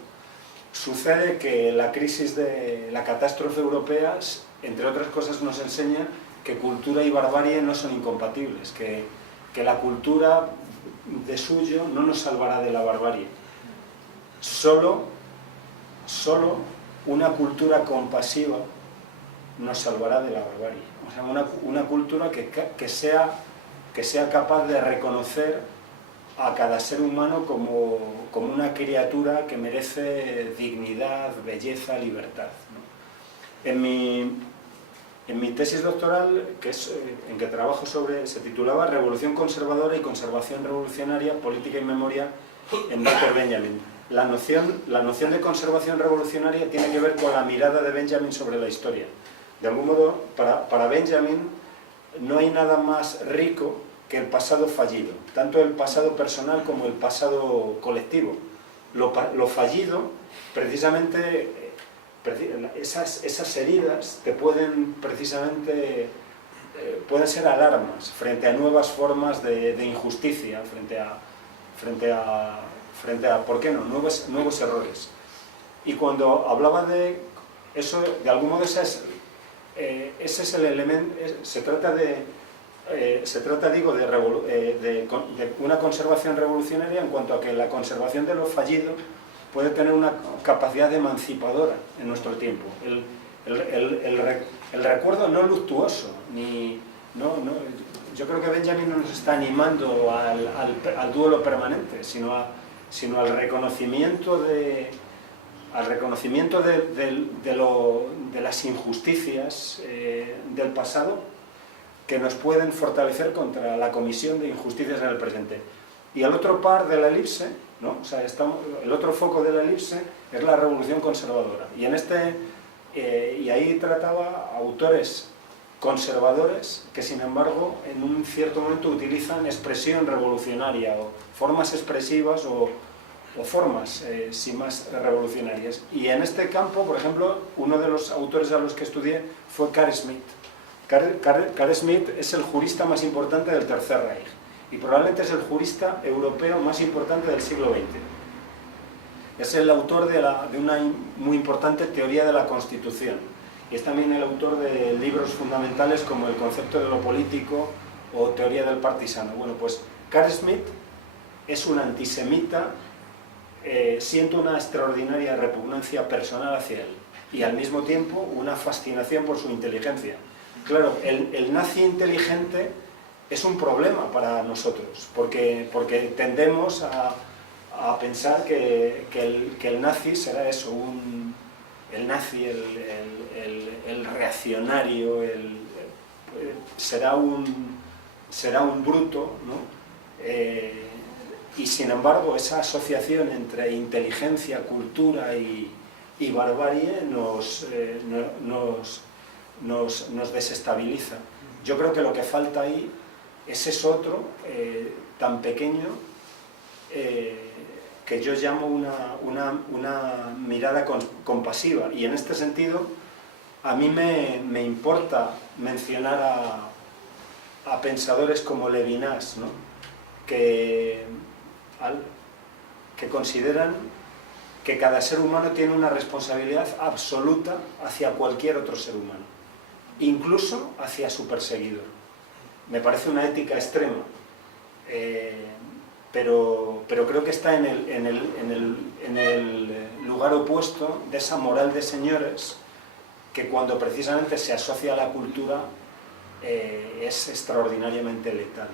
Sucede que la crisis de la catástrofe europea, entre otras cosas, nos enseña que cultura y barbarie no son incompatibles, que la cultura de suyo no nos salvará de la barbarie. Solo una cultura compasiva nos salvará de la barbarie. O sea, una cultura que sea capaz de reconocer a cada ser humano como una criatura que merece dignidad, belleza, libertad, ¿no? En mi tesis doctoral, en que trabajo se titulaba Revolución conservadora y conservación revolucionaria, política y memoria en Walter Benjamin. La noción de conservación revolucionaria tiene que ver con la mirada de Benjamin sobre la historia. De algún modo, para Benjamin no hay nada más rico que el pasado fallido, tanto el pasado personal como el pasado colectivo. Lo fallido, precisamente, esas heridas te pueden ser alarmas frente a nuevas formas de injusticia, frente a, ¿por qué no?, nuevos errores. Y cuando hablaba de eso, de algún modo ese es el elemento. Se trata, digo, de una conservación revolucionaria en cuanto a que la conservación de lo fallido puede tener una capacidad emancipadora en nuestro tiempo. El recuerdo no luctuoso, yo creo que Benjamin no nos está animando al duelo permanente, sino al reconocimiento al reconocimiento de las injusticias del pasado que nos pueden fortalecer contra la comisión de injusticias en el presente. Y al otro par de la elipse, ¿no? O sea, el otro foco de la elipse es la revolución conservadora. Y, y ahí trataba autores conservadores que, sin embargo, en un cierto momento utilizan expresión revolucionaria o formas expresivas o formas sin más revolucionarias. Y en este campo, por ejemplo, uno de los autores a los que estudié fue Carl Schmitt. Carl Schmitt es el jurista más importante del Tercer Reich y probablemente es el jurista europeo más importante del siglo XX. Es el autor de una muy importante teoría de la Constitución y es también el autor de libros fundamentales como El concepto de lo político o Teoría del partisano. Bueno, pues Carl Schmitt es un antisemita, siento una extraordinaria repugnancia personal hacia él y al mismo tiempo una fascinación por su inteligencia. Claro, el nazi inteligente es un problema para nosotros, porque tendemos a pensar que el nazi será eso, el nazi, el reaccionario, será un bruto, ¿no? Y sin embargo esa asociación entre inteligencia, cultura y barbarie nos desestabiliza. Yo creo que lo que falta ahí es ese otro tan pequeño que yo llamo una mirada compasiva, y en este sentido a mí me importa mencionar a pensadores como Levinas, ¿no? que consideran que cada ser humano tiene una responsabilidad absoluta hacia cualquier otro ser humano, incluso hacia su perseguidor. Me parece una ética extrema, pero creo que está en el lugar opuesto de esa moral de señores que, cuando precisamente se asocia a la cultura, es extraordinariamente letal.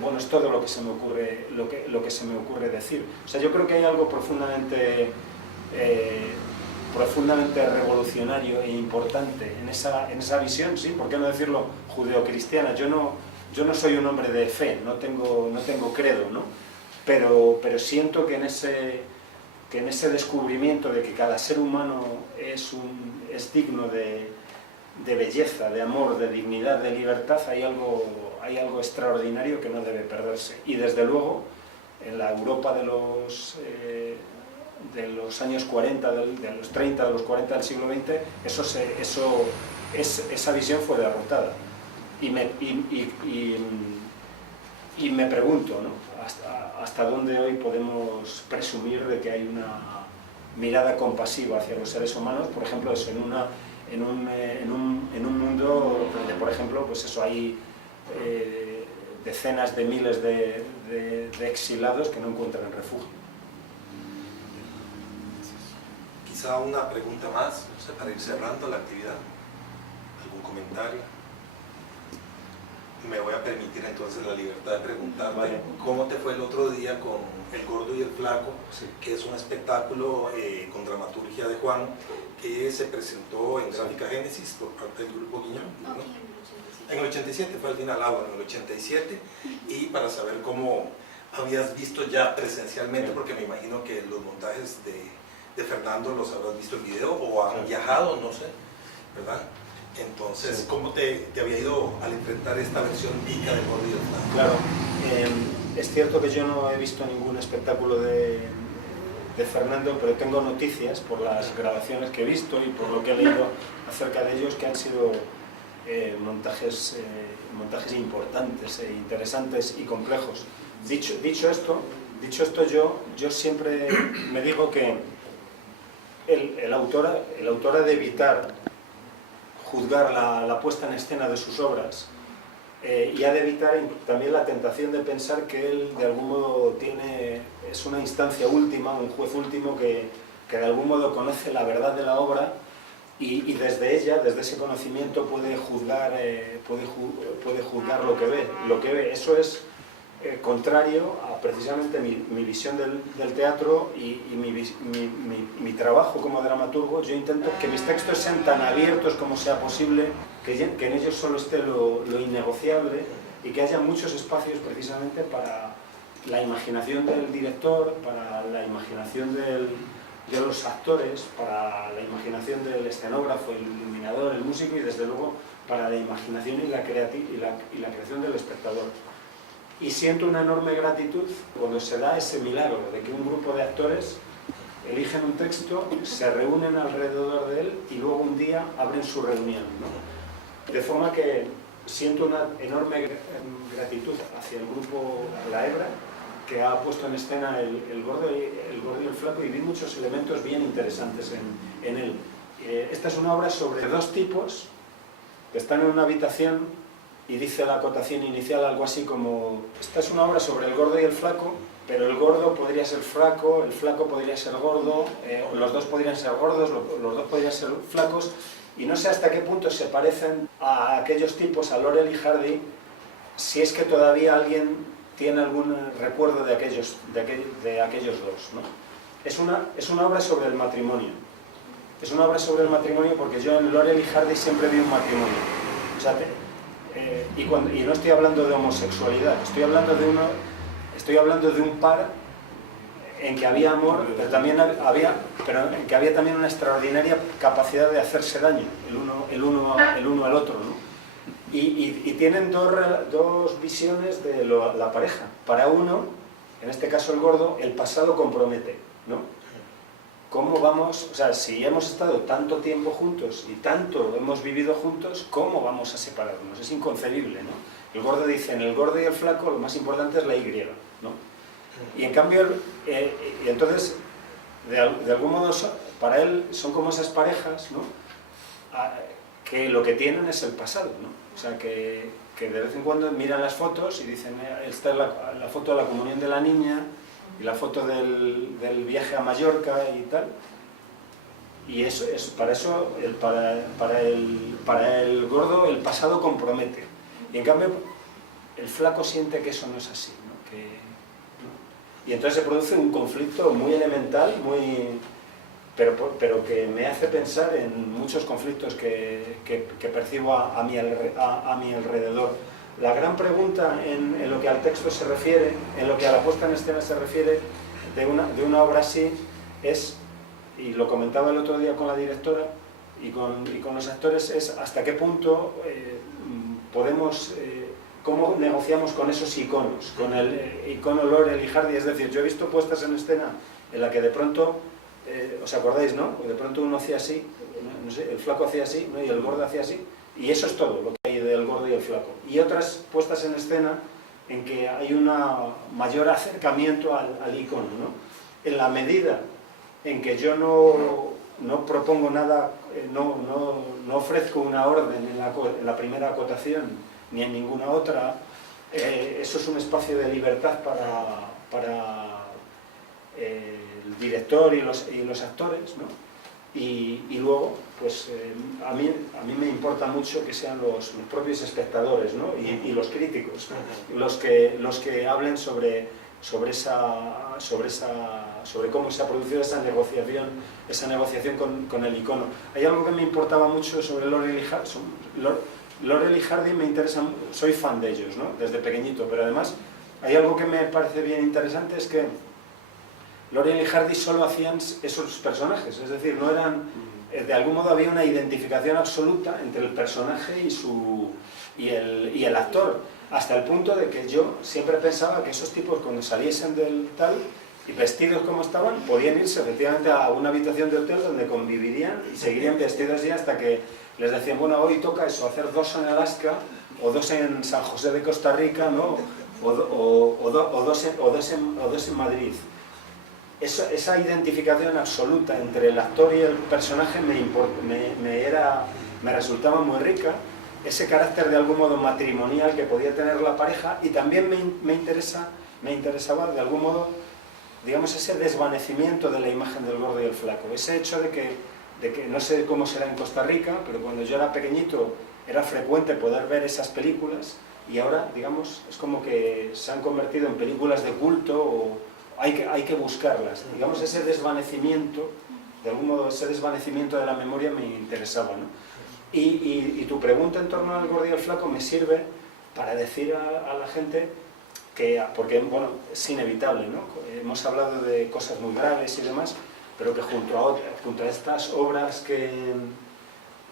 Bueno, es todo lo que se me ocurre, lo que se me ocurre decir. O sea, yo creo que hay algo profundamente revolucionario e importante en esa visión, sí, ¿por qué no decirlo, judeocristiana? Yo no soy un hombre de fe, no tengo credo, ¿no? Pero siento que en ese descubrimiento de que cada ser humano es digno de belleza, de amor, de dignidad, de libertad, hay algo extraordinario que no debe perderse. Y desde luego, en la Europa de los años 40, de los 30, de los 40 del siglo XX, esa visión fue derrotada. Y me pregunto, ¿no? hasta dónde hoy podemos presumir de que hay una mirada compasiva hacia los seres humanos, por ejemplo, eso, en un mundo donde, por ejemplo, pues eso, hay decenas de miles de exilados que no encuentran refugio. Quizá una pregunta más, no sé, para ir cerrando la actividad. ¿Algún comentario? Me voy a permitir entonces la libertad de preguntarte, vale, ¿cómo te fue el otro día con El Gordo y el Flaco? Sí. Que es un espectáculo con dramaturgia de Juan, que se presentó en Gráfica Génesis por parte del Grupo Guiñón, ¿no? En el 87, fue al final, en el 87, y para saber cómo habías visto ya presencialmente, porque me imagino que los montajes de Fernando los habrás visto en video o han viajado, no sé, ¿verdad? Entonces, sí, ¿cómo te había ido al enfrentar esta versión pica de Gordo y el Flaco? Claro, es cierto que yo no he visto ningún espectáculo de Fernando, pero tengo noticias por las grabaciones que he visto y por lo que he leído acerca de ellos, que han sido montajes importantes, interesantes y complejos. Dicho esto, yo siempre me digo que el autor ha de evitar juzgar la puesta en escena de sus obras y ha de evitar también la tentación de pensar que él de algún modo es una instancia última, un juez último que de algún modo conoce la verdad de la obra y desde ella, desde ese conocimiento, puede juzgar lo que ve. Eso es contrario a precisamente mi visión del teatro y mi trabajo como dramaturgo. Yo intento que mis textos sean tan abiertos como sea posible, que en ellos solo esté lo innegociable y que haya muchos espacios precisamente para la imaginación del director, para la imaginación de los actores, para la imaginación del escenógrafo, el iluminador, el músico y desde luego para la imaginación y la creación del espectador. Y siento una enorme gratitud cuando se da ese milagro de que un grupo de actores eligen un texto, se reúnen alrededor de él y luego un día abren su reunión, ¿no? De forma que siento una enorme gratitud hacia el grupo La Hebra, que ha puesto en escena el gordo y el flaco, y vi muchos elementos bien interesantes en él. Esta es una obra sobre dos tipos que están en una habitación y dice la acotación inicial algo así como: esta es una obra sobre el gordo y el flaco, pero el gordo podría ser flaco, el flaco podría ser gordo, los dos podrían ser gordos, los dos podrían ser flacos, y no sé hasta qué punto se parecen a aquellos tipos, a Laurel y Hardy, si es que todavía alguien tiene algún recuerdo de aquellos dos, ¿no? Es una obra sobre el matrimonio. Es una obra sobre el matrimonio porque yo en Laurel y Hardy siempre vi un matrimonio. O sea, y no estoy hablando de homosexualidad, estoy hablando de un par en que había amor, pero en que había también una extraordinaria capacidad de hacerse daño el uno al otro, ¿no? Y tienen dos visiones de la pareja. Para uno, en este caso el gordo, el pasado compromete, ¿no? ¿Cómo vamos? O sea, si hemos estado tanto tiempo juntos y tanto hemos vivido juntos, ¿cómo vamos a separarnos? Es inconcebible, ¿no? El gordo dice, en el gordo y el flaco lo más importante es la Y, ¿no? Y en cambio, entonces, de algún modo, para él son como esas parejas, ¿no? Que lo que tienen es el pasado, ¿no? O sea, que de vez en cuando miran las fotos y dicen, esta es la foto de la comunión de la niña y la foto del viaje a Mallorca y tal. Y eso es para el gordo el pasado compromete. Y en cambio, el flaco siente que eso no es así, ¿no? Y entonces se produce un conflicto muy elemental, pero que me hace pensar en muchos conflictos que percibo a mi alrededor. La gran pregunta en lo que al texto se refiere, en lo que a la puesta en escena se refiere de una obra así, es, y lo comentaba el otro día con la directora y con los actores, es hasta qué punto podemos... cómo negociamos con esos iconos, con el icono Laurel y Hardy. Es decir, yo he visto puestas en escena en la que de pronto, ¿os acordáis, no? De pronto uno hacía así, no sé, el flaco hacía así, ¿no? Y el gordo hacía así, y eso es todo lo que hay del gordo y el flaco. Y otras puestas en escena en que hay un mayor acercamiento al icono, ¿no? En la medida en que yo no propongo nada, no ofrezco una orden en la primera acotación, ni en ninguna otra, eso es un espacio de libertad para el director y los actores, ¿no? Y luego, pues a mí me importa mucho que sean los propios espectadores, ¿no? Y los críticos, ¿no? los que hablen sobre cómo se ha producido esa negociación con el icono. Hay algo que me importaba mucho sobre Laurel y Hardy. Laurel y Hardy me interesan, soy fan de ellos, ¿no? Desde pequeñito, pero además hay algo que me parece bien interesante, es que Laurel y Hardy solo hacían esos personajes, es decir, no eran, de algún modo había una identificación absoluta entre el personaje y el actor, hasta el punto de que yo siempre pensaba que esos tipos cuando saliesen del tal y vestidos como estaban, podían irse efectivamente a una habitación de hotel donde convivirían y seguirían vestidos así hasta que les decían, bueno, hoy toca eso, hacer 2 en Alaska o 2 en San José de Costa Rica, ¿no? o dos en Madrid. Esa identificación absoluta entre el actor y el personaje me resultaba muy rica, ese carácter de algún modo matrimonial que podía tener la pareja, y también me interesaba de algún modo, digamos, ese desvanecimiento de la imagen del gordo y el flaco, ese hecho de que no sé cómo será en Costa Rica, pero cuando yo era pequeñito era frecuente poder ver esas películas y ahora, digamos, es como que se han convertido en películas de culto o hay que buscarlas. Digamos, ese desvanecimiento, de algún modo, ese desvanecimiento de la memoria me interesaba, ¿no? Y tu pregunta en torno al gordo y al flaco me sirve para decir a la gente que, porque bueno, es inevitable, ¿no? Hemos hablado de cosas muy graves y demás, pero que junto a estas obras que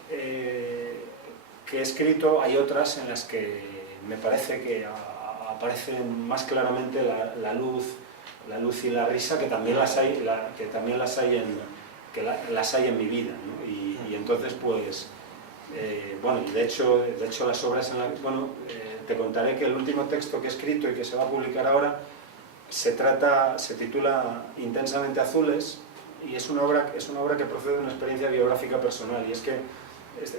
he escrito hay otras en las que me parece que aparecen más claramente la luz y la risa, que también las hay, las hay en mi vida, ¿no? Y entonces pues bueno, y de hecho las obras en las, bueno, te contaré que el último texto que he escrito y que se va a publicar ahora se titula Intensamente Azules, y es una obra que procede de una experiencia biográfica personal, y es que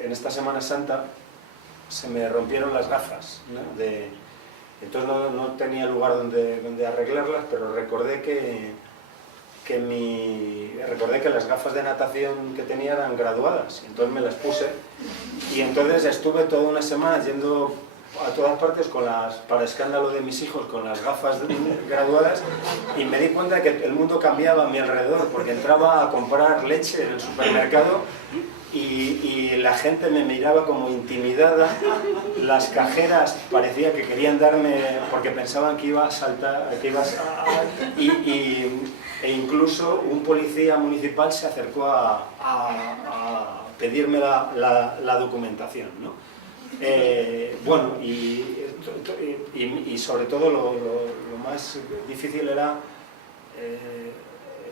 en esta Semana Santa se me rompieron las gafas, ¿no? Entonces no tenía lugar donde arreglarlas, pero recordé que las gafas de natación que tenía eran graduadas, entonces me las puse, y entonces estuve toda una semana yendo a todas partes para escándalo de mis hijos, con las gafas graduadas, y me di cuenta de que el mundo cambiaba a mi alrededor, porque entraba a comprar leche en el supermercado y la gente me miraba como intimidada, las cajeras parecía que querían darme, porque pensaban que iba a saltar, e incluso un policía municipal se acercó a pedirme la documentación, ¿no? Bueno, y sobre todo lo más difícil era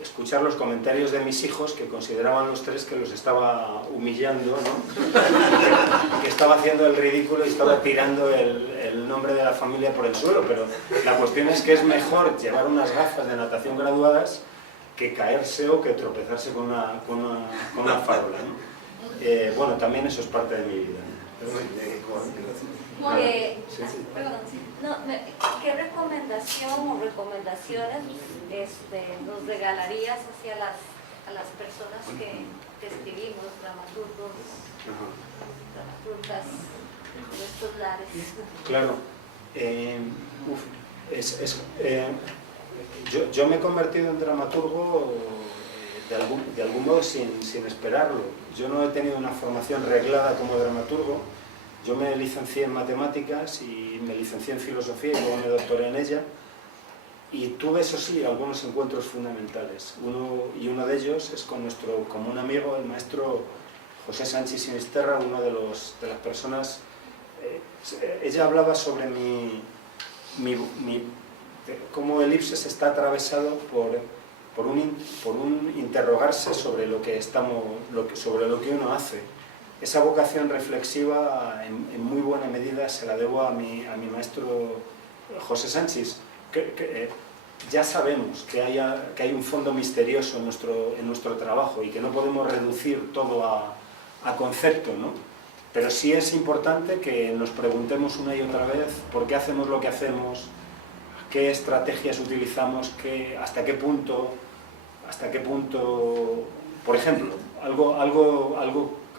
escuchar los comentarios de mis hijos, que consideraban los tres que los estaba humillando, ¿no? Que estaba haciendo el ridículo y estaba tirando el nombre de la familia por el suelo, pero la cuestión es que es mejor llevar unas gafas de natación graduadas que caerse o que tropezarse con una farola, ¿no? Bueno, también eso es parte de mi vida, ¿no? ¿Qué recomendación o recomendaciones nos regalarías hacia a las personas que escribimos, dramaturgos, dramaturgas de estos lares? Claro. Yo me he convertido en dramaturgo de algún modo sin esperarlo. Yo no he tenido una formación reglada como dramaturgo. Yo me licencié en matemáticas y me licencié en filosofía y luego me doctoré en ella. Y tuve, eso sí, algunos encuentros fundamentales. Uno de ellos es con nuestro común amigo, el maestro José Sánchez Sinisterra, una de las personas. Ella hablaba sobre cómo el Ipses está atravesado por un interrogarse sobre lo que uno hace. Esa vocación reflexiva, en muy buena medida, se la debo a mi maestro José Sánchez. Ya sabemos que hay un fondo misterioso en nuestro trabajo y que no podemos reducir todo a concepto, ¿no? Pero sí es importante que nos preguntemos una y otra vez por qué hacemos lo que hacemos, qué estrategias utilizamos, hasta qué punto, por ejemplo,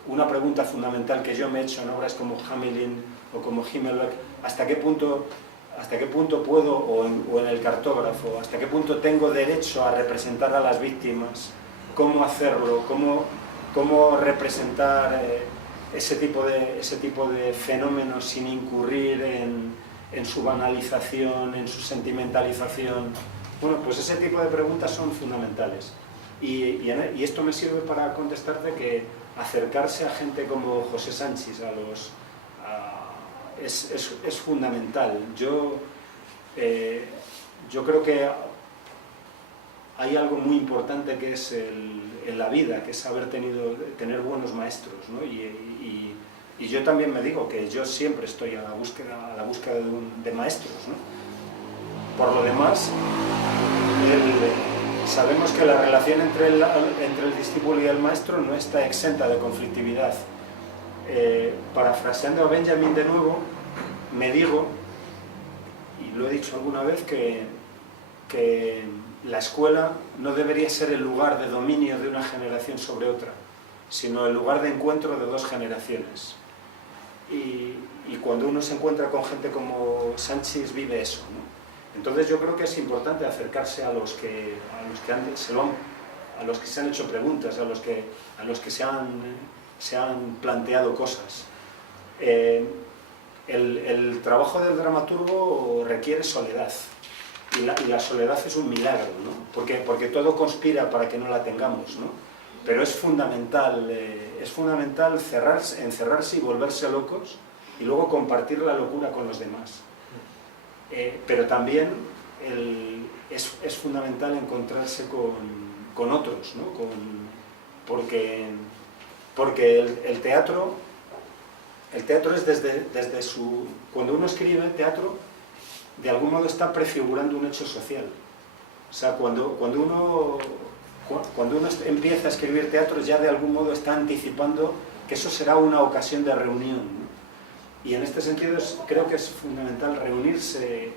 una pregunta fundamental que yo me he hecho en obras como Hamelin o como Himmelberg, hasta qué punto puedo, o en el cartógrafo, hasta qué punto tengo derecho a representar a las víctimas, cómo hacerlo, cómo representar ese tipo de fenómenos sin incurrir en su banalización, en su sentimentalización. Bueno, pues ese tipo de preguntas son fundamentales. Y esto me sirve para contestarte que acercarse a gente como José Sánchez es fundamental. Yo creo que hay algo muy importante que es en la vida, que es tener buenos maestros, ¿no? Y yo también me digo que yo siempre estoy a la búsqueda de maestros, ¿no? Por lo demás, sabemos que la relación entre el discípulo y el maestro no está exenta de conflictividad. Parafraseando a Benjamin de nuevo, me digo, y lo he dicho alguna vez, que la escuela no debería ser el lugar de dominio de una generación sobre otra, sino el lugar de encuentro de dos generaciones. y cuando uno se encuentra con gente como Sanchis vive eso, ¿no? Entonces yo creo que es importante acercarse a los que se han hecho preguntas, a los que se han planteado cosas. El trabajo del dramaturgo requiere soledad, y la soledad es un milagro, ¿no? Porque todo conspira para que no la tengamos, ¿no? Pero es fundamental encerrarse y volverse locos y luego compartir la locura con los demás. Pero también es fundamental encontrarse con otros, ¿no? Porque el teatro es desde su... Cuando uno escribe teatro, de algún modo está prefigurando un hecho social. O sea, cuando uno empieza a escribir teatro, ya de algún modo está anticipando que eso será una ocasión de reunión, ¿no? Y en este sentido creo que es fundamental reunirse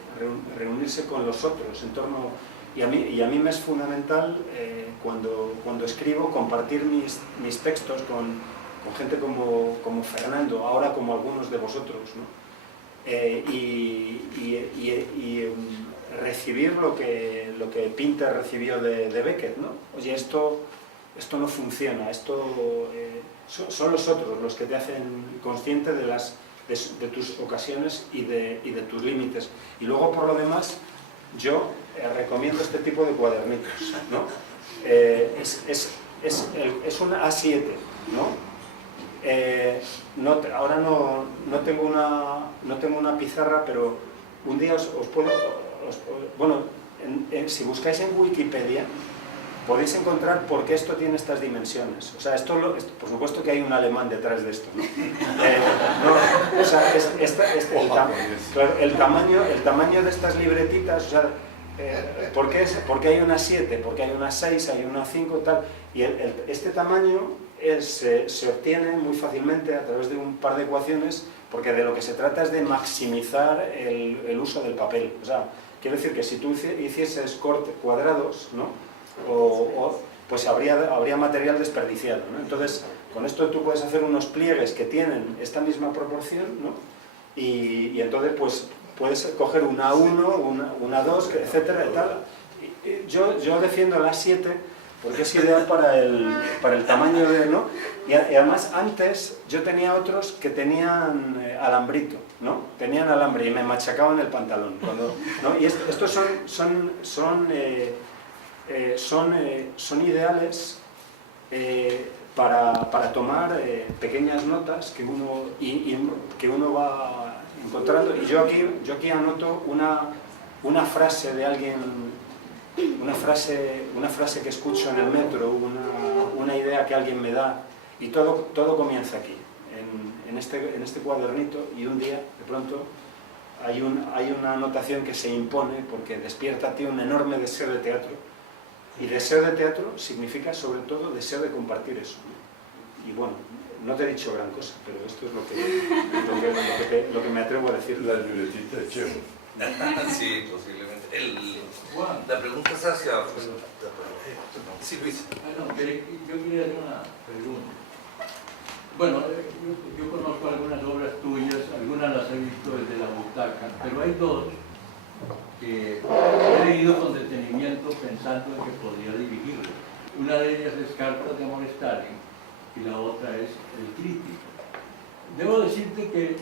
con los otros en torno... Y a mí me es fundamental cuando escribo compartir mis textos con gente como Fernando, ahora como algunos de vosotros, ¿no? Y recibir lo que Pinter recibió de Beckett, ¿no? Oye, esto no funciona, son los otros los que te hacen consciente de tus ocasiones y de tus límites. Y luego, por lo demás, yo recomiendo este tipo de cuadernitos, ¿no? Es una A7, ¿no? Ahora no tengo una pizarra, pero un día os puedo... bueno, si buscáis en Wikipedia, podéis encontrar por qué esto tiene estas dimensiones. O sea, por supuesto que hay un alemán detrás de esto, ¿no? O sea, el tamaño de estas libretitas, o sea, ¿por qué hay una 7? Porque hay una 6, hay una 5, tal. Y este tamaño se obtiene muy fácilmente a través de un par de ecuaciones, porque de lo que se trata es de maximizar el uso del papel. O sea, quiero decir que si tú hicieses cuadrados, ¿no? Pues habría material desperdiciado, ¿no? Entonces, con esto tú puedes hacer unos pliegues que tienen esta misma proporción, ¿no? Y entonces pues puedes coger una 1, una 2, etcétera, y tal. Yo defiendo la 7 porque es ideal para el tamaño de... ¿no? Y además antes yo tenía otros que tenían alambrito, ¿no? Tenían alambre y me machacaban el pantalón. ¿No? Y estos son ideales para tomar pequeñas notas que uno va encontrando. Y yo aquí anoto una frase de alguien, una frase que escucho en el metro, una idea que alguien me da, y todo comienza aquí, en este cuadernito, y un día, de pronto, hay una anotación que se impone porque despierta a ti un enorme deseo de teatro. Y deseo de teatro significa, sobre todo, deseo de compartir eso, ¿no? Y bueno, no te he dicho gran cosa, pero esto es lo que me atrevo a decir. La libretita de Chevo. Sí, posiblemente. La pregunta es hacia... Sí, Luis. Yo quería hacer una pregunta. Bueno, yo conozco algunas obras tuyas, algunas las he visto desde la butaca, pero hay dos que he leído con detenimiento pensando en que podría dirigirlo. Una de ellas es Cartas de amor a Stalin y la otra es El Crítico. Debo decirte que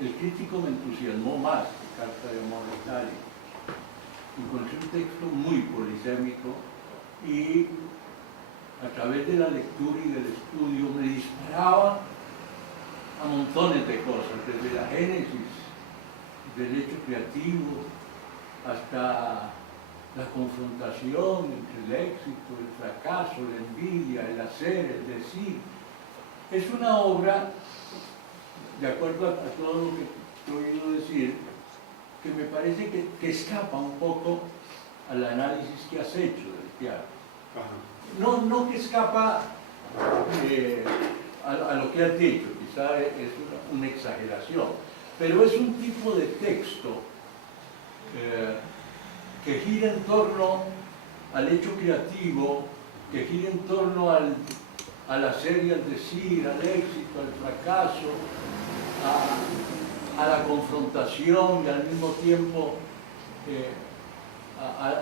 El Crítico me entusiasmó más que Cartas de amor a Stalin. Encontré un texto muy polisémico y a través de la lectura y del estudio me disparaba a montones de cosas, desde la génesis del hecho creativo hasta la confrontación entre el éxito, el fracaso, la envidia, el hacer, el decir. Es una obra, de acuerdo a todo lo que te he oído decir, que me parece que escapa un poco al análisis que has hecho del teatro. No que escapa a lo que has dicho, quizá es una exageración, pero es un tipo de texto que gira en torno al hecho creativo, que gira en torno al hacer y al decir, al éxito, al fracaso, a la confrontación y al mismo tiempo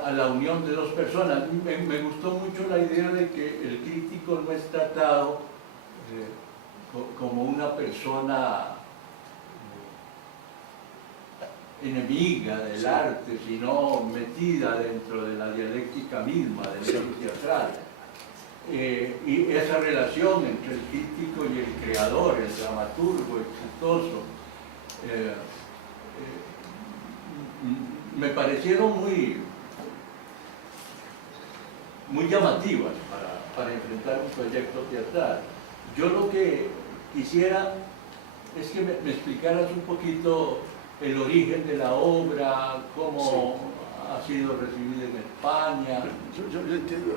a la unión de dos personas. Me gustó mucho la idea de que el crítico no es tratado como una persona enemiga del arte, sino metida dentro de la dialéctica misma del hecho teatral. Y esa relación entre el crítico y el creador, el dramaturgo exitoso, me parecieron muy llamativas para enfrentar un proyecto teatral. Yo lo que quisiera es que me explicaras un poquito el origen de la obra, cómo ha sido recibida en España. Yo entiendo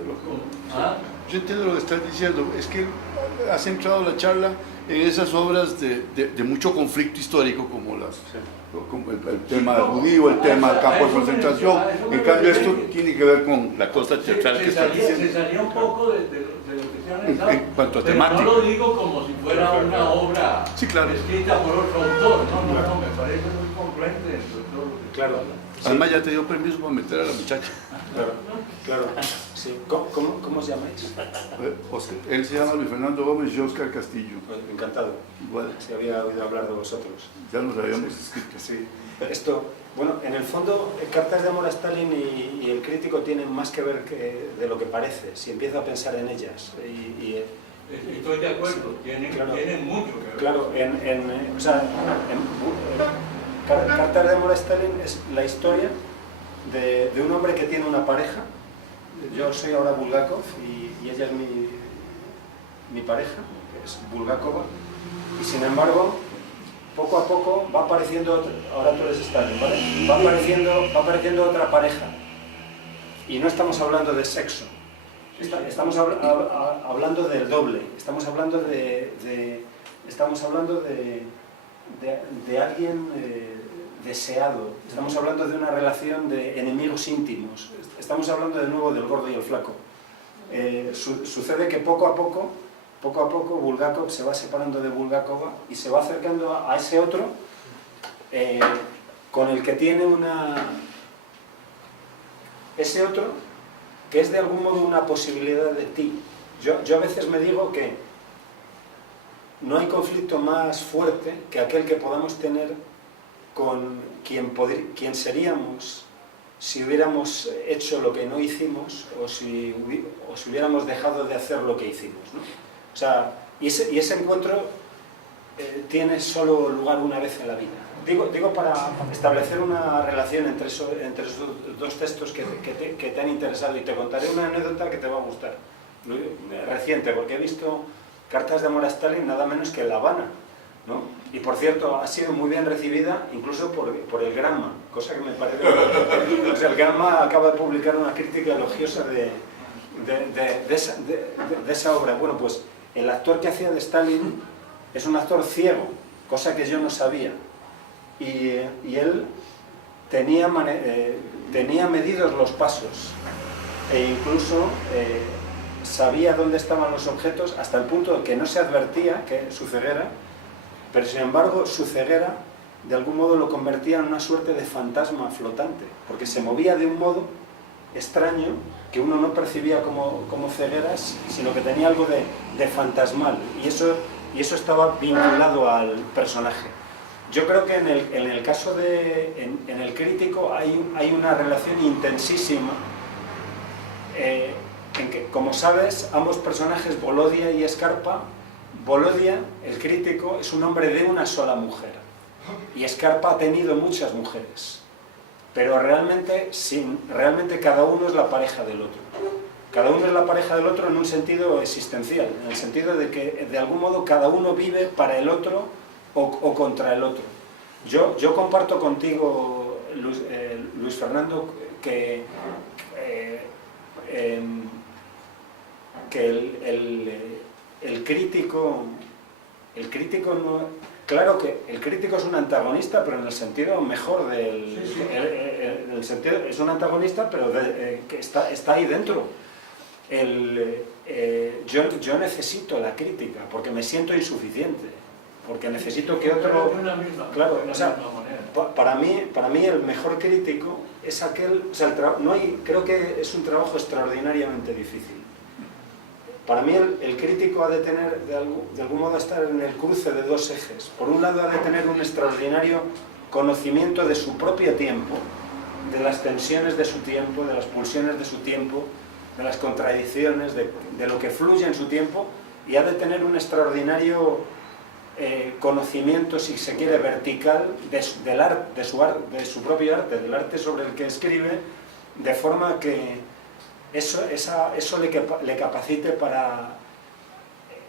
¿Ah? yo entiendo lo que estás diciendo. Es que has centrado la charla en esas obras de mucho conflicto histórico, como como el tema judío, el tema del campo de concentración. En cambio, esto tiene que ver con la cosa teatral que estás diciendo. Se salía un poco de lo que se ha analizado, En cuanto a pero temática. no lo digo como si fuera una obra Sí, claro. escrita por otro autor. No, me parece muy congruente dentro de todo lo que Claro. Además, ya te dio permiso para meter a la muchacha. Claro. Sí. ¿Cómo os llamáis? Él se llama Luis Fernando Gómez y Oscar Castillo. Pues, encantado. Igual, Se había oído hablar de vosotros. ya nos habíamos escrito. Sí. Esto, bueno, en el fondo, Cartas de amor a Stalin y el crítico tienen más que ver de lo que parece, si empieza a pensar en ellas. Estoy de acuerdo, tienen mucho que ver. Claro, Cartas de amor a Stalin es la historia de un hombre que tiene una pareja. Yo soy ahora Bulgakov y ella es mi pareja, que es Bulgakova, y sin embargo, poco a poco va apareciendo, ahora tú eres Stalin, ¿vale? Va apareciendo otra pareja, y no estamos hablando de sexo, estamos hablando del doble, estamos hablando de alguien deseado, estamos hablando de una relación de enemigos íntimos, estamos hablando de nuevo del gordo y el flaco. Sucede que poco a poco Bulgakov se va separando de Bulgakova y se va acercando a ese otro con el que tiene ese otro que es de algún modo una posibilidad de ti. Yo a veces me digo que no hay conflicto más fuerte que aquel que podamos tener con quien seríamos si hubiéramos hecho lo que no hicimos o si hubiéramos dejado de hacer lo que hicimos, ¿no? O sea, y ese encuentro tiene solo lugar una vez en la vida. Digo para establecer una relación entre esos dos textos que te han interesado, y te contaré una anécdota que te va a gustar, reciente, porque he visto Cartas de amor a Stalin nada menos que en La Habana, ¿no? Y por cierto, ha sido muy bien recibida incluso por el Granma, cosa que me parece... O sea, el Granma acaba de publicar una crítica elogiosa de esa obra. Bueno, pues el actor que hacía de Stalin es un actor ciego, cosa que yo no sabía. Y él tenía medidos los pasos e incluso sabía dónde estaban los objetos hasta el punto que no se advertía que su ceguera, pero sin embargo su ceguera de algún modo lo convertía en una suerte de fantasma flotante, porque se movía de un modo extraño que uno no percibía como cegueras, sino que tenía algo de fantasmal, y eso estaba vinculado al personaje. Yo creo que en el caso en el crítico hay una relación intensísima en que, como sabes, ambos personajes, Volodia y Scarpa, Volodia, el crítico, es un hombre de una sola mujer, y Scarpa ha tenido muchas mujeres, pero realmente cada uno es la pareja del otro. Cada uno es la pareja del otro en un sentido existencial, en el sentido de que de algún modo cada uno vive para el otro o contra el otro. Yo comparto contigo, Luis Fernando, que el crítico no... Claro que el crítico es un antagonista, pero en el sentido mejor el sentido, es un antagonista, pero que está ahí dentro. Yo necesito la crítica porque me siento insuficiente. porque necesito que otro... Claro, o sea, para mí el mejor crítico es aquel... O sea, creo que es un trabajo extraordinariamente difícil. Para mí el crítico ha de tener, de algún modo, estar en el cruce de dos ejes. Por un lado ha de tener un extraordinario conocimiento de su propio tiempo, de las tensiones de su tiempo, de las pulsiones de su tiempo, de las contradicciones, de lo que fluye en su tiempo, y ha de tener un extraordinario conocimiento, si se quiere, vertical de su propio arte, del arte sobre el que escribe, de forma que eso le capacite para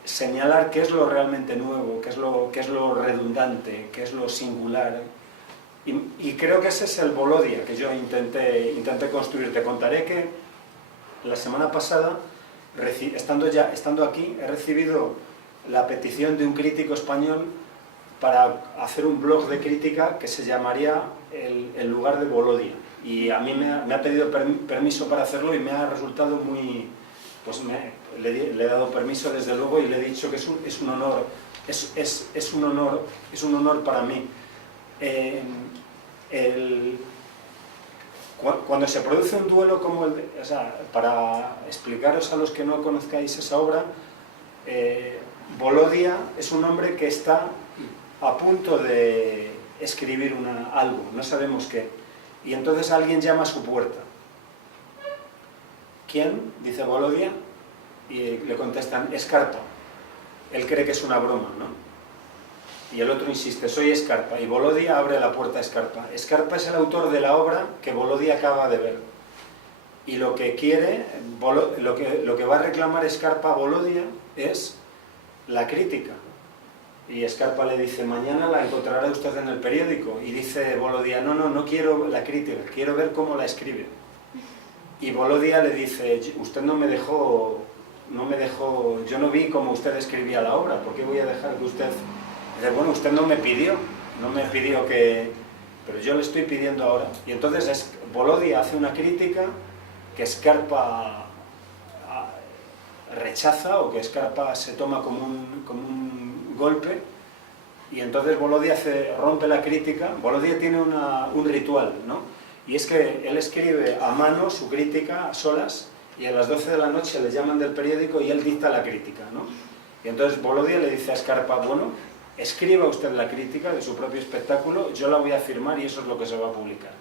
señalar qué es lo realmente nuevo, qué es lo redundante, qué es lo singular. Y creo que ese es el Volodya que yo intenté construir. Te contaré que la semana pasada, estando aquí, he recibido la petición de un crítico español para hacer un blog de crítica que se llamaría El lugar de Volodya. Y a mí me ha pedido permiso para hacerlo y me ha resultado muy... Pues le he dado permiso desde luego y le he dicho que es un honor para mí. Cuando se produce un duelo como el de... O sea, para explicaros a los que no conozcáis esa obra, Volodya es un hombre que está a punto de escribir algo, no sabemos qué. Y entonces alguien llama a su puerta. ¿Quién? Dice Volodya, y le contestan, Scarpa. Él cree que es una broma, ¿no? Y el otro insiste, soy Scarpa. Y Volodya abre la puerta a Scarpa. Scarpa es el autor de la obra que Volodya acaba de ver. Y lo que quiere, lo que va a reclamar Scarpa a Volodya es la crítica. Y Scarpa le dice, mañana la encontrará usted en el periódico. Y dice Volodya, no quiero la crítica, quiero ver cómo la escribe. Y Volodya le dice, usted no me dejó, yo no vi cómo usted escribía la obra, ¿por qué voy a dejar que usted...? Dice, bueno, usted no me pidió que... Pero yo le estoy pidiendo ahora. Y entonces Volodya hace una crítica que Scarpa rechaza o que Scarpa se toma como un golpe, y entonces Volodya rompe la crítica. Volodya tiene un ritual, ¿no? Y es que él escribe a mano su crítica a solas, y a las 12 de la noche le llaman del periódico y él dicta la crítica, ¿no? Y entonces Volodya le dice a Scarpa, bueno, escriba usted la crítica de su propio espectáculo, yo la voy a firmar y eso es lo que se va a publicar.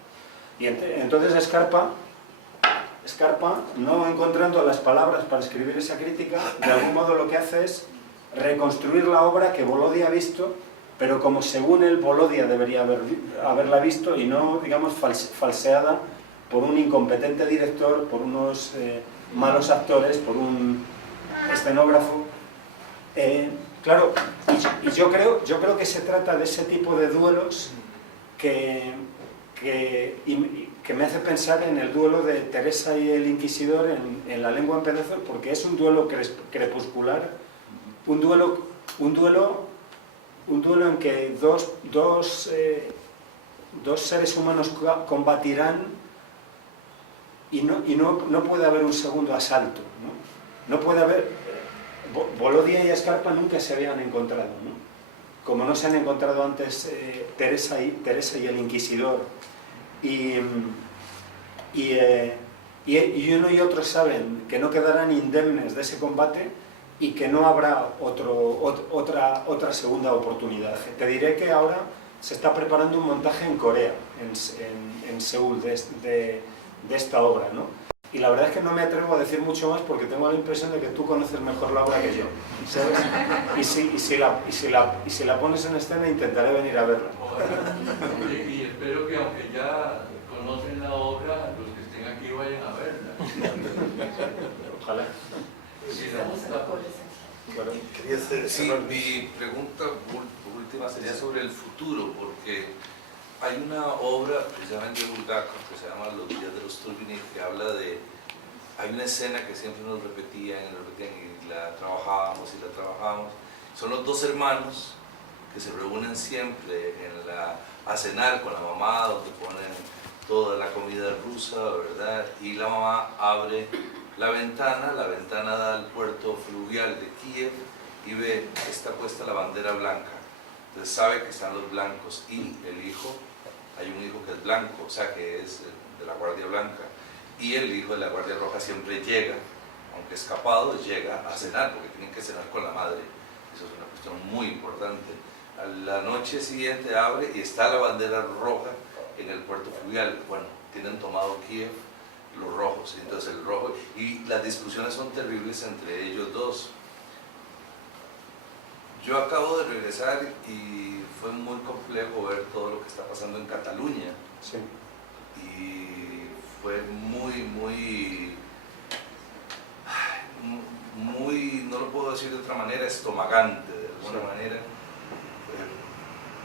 Y entonces Scarpa, no encontrando las palabras para escribir esa crítica, de algún modo lo que hace es reconstruir la obra que Volodya ha visto, pero como según él Volodya debería haberla visto, y no, digamos, falseada por un incompetente director, por unos malos actores, por un escenógrafo. Claro, y yo creo que se trata de ese tipo de duelos que me hace pensar en el duelo de Teresa y el Inquisidor en La lengua en pedazos, porque es un duelo crepuscular, un duelo en que dos seres humanos combatirán y no puede haber un segundo asalto, ¿no? No puede haber... Volodya y Scarpa nunca se habían encontrado, ¿no? Como no se han encontrado antes Teresa y el Inquisidor. Y uno y otro saben que no quedarán indemnes de ese combate y que no habrá otra segunda oportunidad. Te diré que ahora se está preparando un montaje en Corea, en Seúl, de esta obra, ¿no? Y la verdad es que no me atrevo a decir mucho más porque tengo la impresión de que tú conoces mejor la obra que yo, ¿sabes? Y si la pones en escena intentaré venir a verla. Y espero que aunque ya conocen la obra, los que estén aquí vayan a verla. Ojalá. Sí, mi pregunta última sería sobre el futuro, porque hay una obra precisamente de Bulgakov que se llama Los días de los Turgenev, que habla de... Hay una escena que siempre nos repetían y la trabajábamos. Son los dos hermanos que se reúnen siempre a cenar con la mamá, donde ponen toda la comida rusa, ¿verdad? Y la mamá abre la ventana da al puerto fluvial de Kiev y ve que está puesta la bandera blanca Entonces sabe que están los blancos y el hijo, hay un hijo que es blanco, o sea que es de la Guardia Blanca, y el hijo de la Guardia Roja siempre llega, aunque escapado, llega a cenar, porque tienen que cenar con la madre. Eso es una cuestión muy importante. A la noche siguiente abre y está la bandera roja en el puerto fluvial. Bueno, tienen tomado Kiev los rojos, entonces el rojo, y las discusiones son terribles entre ellos dos. Yo acabo de regresar y fue muy complejo ver todo lo que está pasando en Cataluña. Sí. Y fue muy, no lo puedo decir de otra manera, estomagante de alguna manera,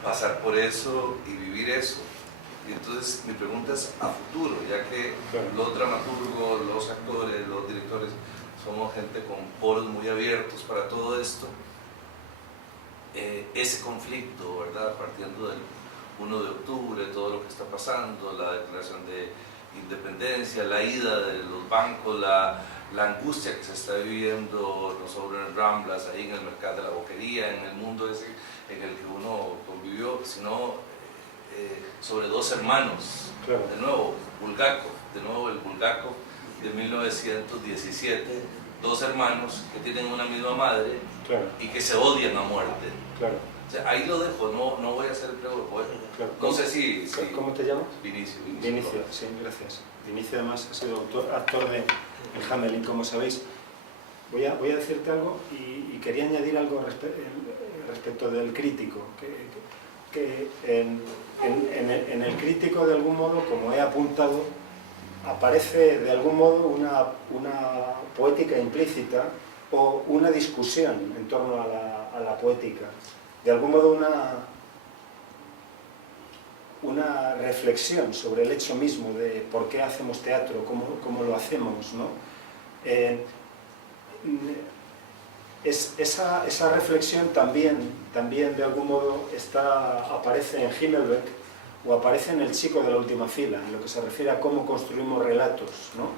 pasar por eso y vivir eso. Y entonces mi pregunta es a futuro, ya que los dramaturgos, los actores, los directores, somos gente con poros muy abiertos para todo esto. Ese conflicto, ¿verdad? Partiendo del 1 de octubre, todo lo que está pasando, la declaración de independencia, la ida de los bancos, la angustia que se está viviendo no solo en Ramblas, ahí en el mercado de la boquería, en el mundo ese en el que uno convivió, sino sobre dos hermanos, claro. de nuevo el Bulgakov de 1917, dos hermanos que tienen una misma madre, claro. y que se odian a muerte. Claro. O sea, ahí lo dejo, no voy a hacer el pregunta. Claro. No sé si... ¿Cómo te llamas? Vinicio, Sí, gracias. Vinicio además ha sido actor de El Hamelin, como sabéis. Voy a decirte algo y quería añadir algo respecto del crítico. Que en el crítico, de algún modo, como he apuntado, aparece de algún modo una poética implícita o una discusión en torno a la poética. De algún modo una reflexión sobre el hecho mismo de por qué hacemos teatro, cómo lo hacemos, ¿no? Esa reflexión también de algún modo aparece en Himmelberg o aparece en El chico de la última fila, en lo que se refiere a cómo construimos relatos, ¿no?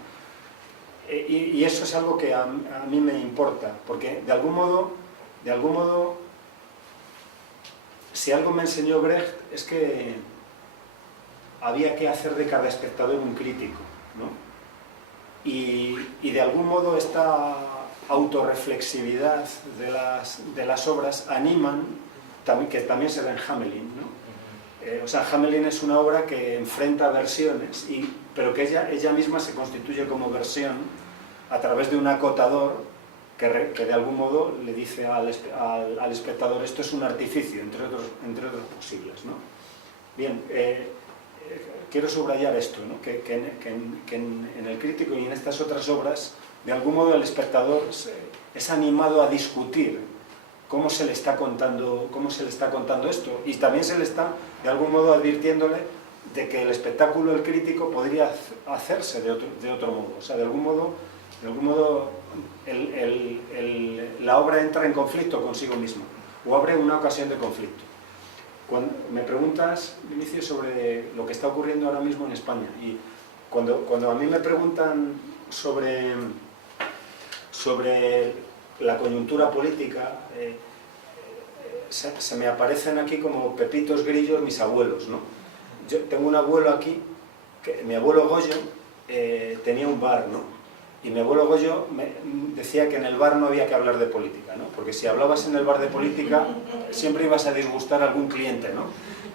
Y eso es algo que a mí me importa, porque de algún modo, si algo me enseñó Brecht es que había que hacer de cada espectador un crítico, ¿no? Y de algún modo esta autorreflexividad de las obras animan, que también se da en Hamelin, ¿no? O sea, Hamelin es una obra que enfrenta versiones, pero que ella misma se constituye como versión a través de un acotador que de algún modo le dice al espectador: esto es un artificio, entre otros posibles, ¿no? Bien, quiero subrayar esto, ¿no? que en el crítico y en estas otras obras, de algún modo el espectador es animado a discutir cómo se le está contando esto, y también se le está de algún modo advirtiéndole de que el espectáculo, el crítico, podría hacerse de otro modo. O sea, de algún modo la obra entra en conflicto consigo misma, o abre una ocasión de conflicto. Cuando me preguntas, Vinicio, sobre lo que está ocurriendo ahora mismo en España, y cuando a mí me preguntan sobre la coyuntura política, se me aparecen aquí como pepitos grillos mis abuelos, ¿no? Yo tengo un abuelo aquí, mi abuelo Goyo tenía un bar, ¿no? Y mi abuelo Goyo me decía que en el bar no había que hablar de política, ¿no? Porque si hablabas en el bar de política, siempre ibas a disgustar a algún cliente, ¿no?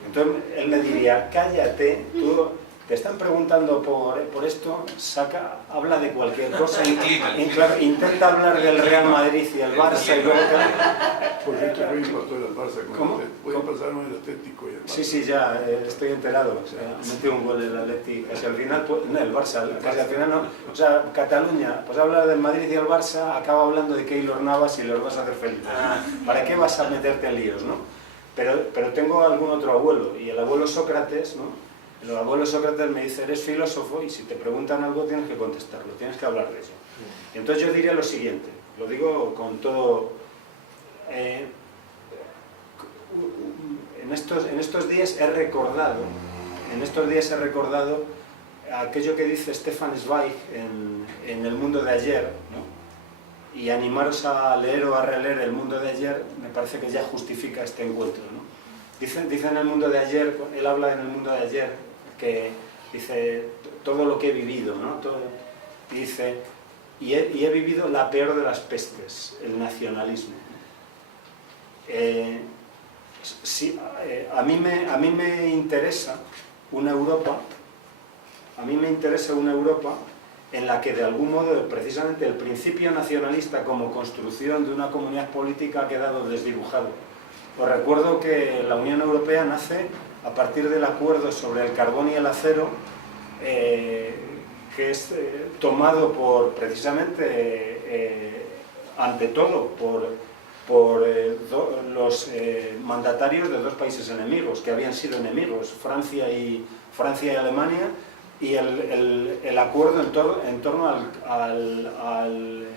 Entonces él me diría: cállate, tú te están preguntando por esto, habla de cualquier cosa, intenta hablar del Real Madrid y el Barça y luego... Por cierto, voy a pasar al Barça. ¿Cómo? Voy a pasar el Atlético y el Barça. Sí, ya, estoy enterado. O sea, metió un gol el Atlético, casi al final, no, el Barça, casi al final no. O sea, Cataluña, pues habla del Madrid y el Barça, acaba hablando de Keylor Navas y los vas a hacer felices. ¿Para qué vas a meterte en líos, no? Pero tengo algún otro abuelo, y el abuelo Sócrates, ¿no? El abuelo Sócrates me dice: eres filósofo y si te preguntan algo tienes que contestarlo, tienes que hablar de eso. Y entonces yo diría lo siguiente, lo digo con todo... En estos días he recordado aquello que dice Stefan Zweig en El mundo de ayer, ¿no? Y animaros a leer o a releer El mundo de ayer me parece que ya justifica este encuentro, ¿no? Dice en El mundo de ayer, él habla en El mundo de ayer, que dice todo lo que he vivido, ¿no? Dice, y he vivido la peor de las pestes, el nacionalismo. Sí, a mí me interesa una Europa, en la que de algún modo precisamente el principio nacionalista como construcción de una comunidad política ha quedado desdibujado. Os recuerdo que la Unión Europea nace a partir del acuerdo sobre el carbón y el acero, que es tomado precisamente, ante todo, por los mandatarios de dos países enemigos, que habían sido enemigos, Francia y Alemania, y el acuerdo en torno al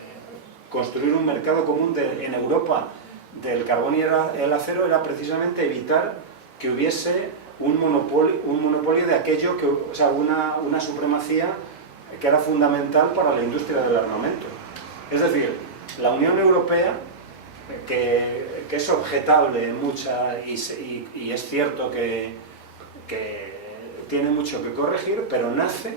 construir un mercado común en Europa del carbón y el acero era precisamente evitar que hubiese un monopolio de aquello, o sea, una supremacía que era fundamental para la industria del armamento. Es decir, la Unión Europea, que es objetable en y es cierto que tiene mucho que corregir, pero nace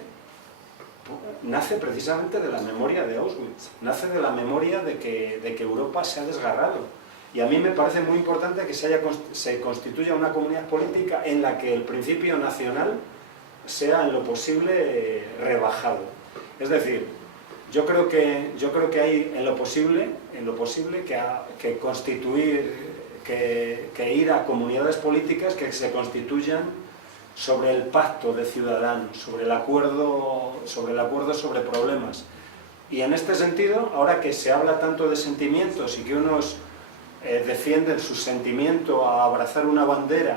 precisamente de la memoria de Auschwitz, nace de la memoria de que Europa se ha desgarrado. Y a mí me parece muy importante que se constituya una comunidad política en la que el principio nacional sea en lo posible rebajado. Es decir, yo creo que hay en lo posible que constituir, que ir a comunidades políticas que se constituyan sobre el pacto de ciudadanos, sobre el acuerdo sobre problemas. Y en este sentido, ahora que se habla tanto de sentimientos y que unos defienden su sentimiento a abrazar una bandera